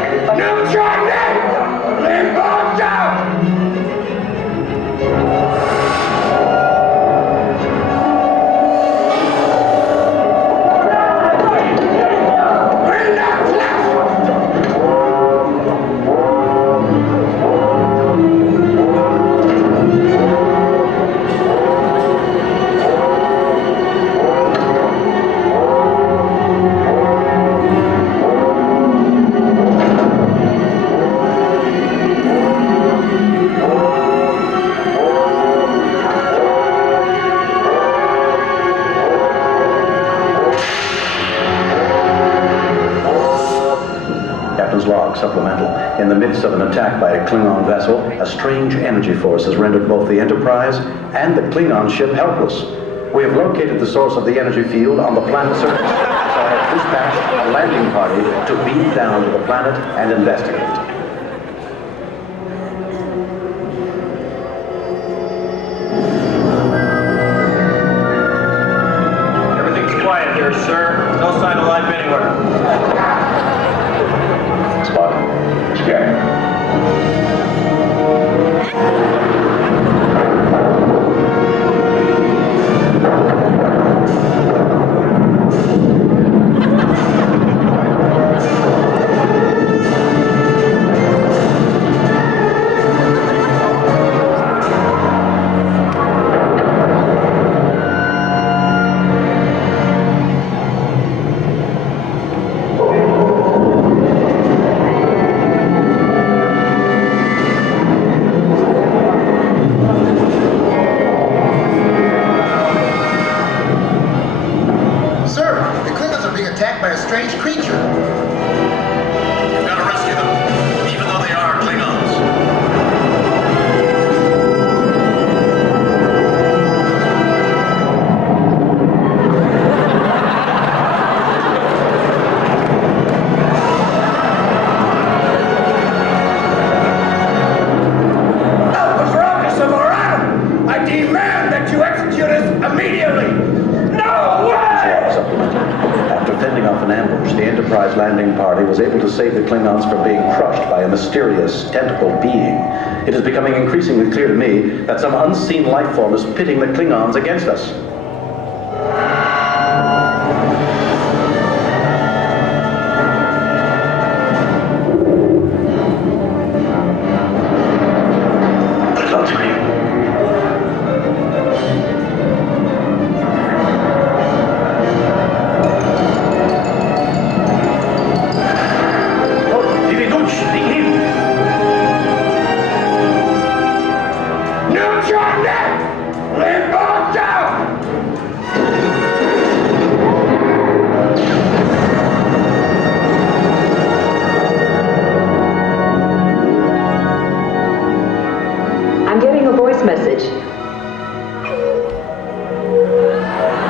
Log supplemental. In the midst of an attack by a Klingon vessel, a strange energy force has rendered both the Enterprise and the Klingon ship helpless. We have located the source of the energy field on the planet's surface, so I have dispatched a landing party to beam down to the planet and investigate. Everything's quiet here, sir. No sign of life anywhere. Scanning. Landing party was able to save the Klingons from being crushed by a mysterious tentacle being. It is becoming increasingly clear to me that some unseen life form is pitting the Klingons against us.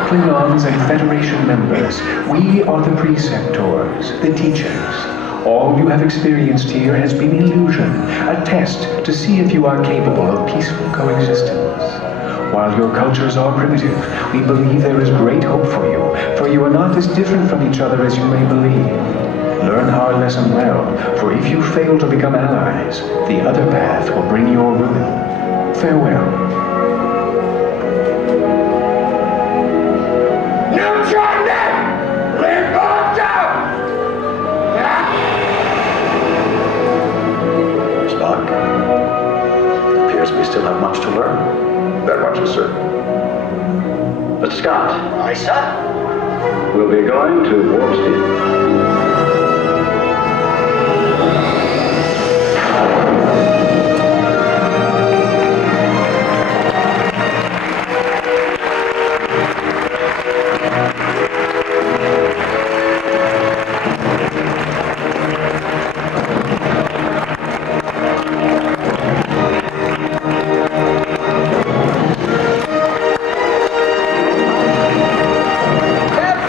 Klingons and Federation members, we are the preceptors, the teachers. All you have experienced here has been illusion, a test to see if you are capable of peaceful coexistence. While your cultures are primitive, we believe there is great hope for you are not as different from each other as you may believe. Learn our lesson well, for if you fail to become allies, the other path will bring your ruin. Farewell. Spock, appears we still have much to learn. That much is certain. But Scott. Aye, sir. We'll be going to warp speed.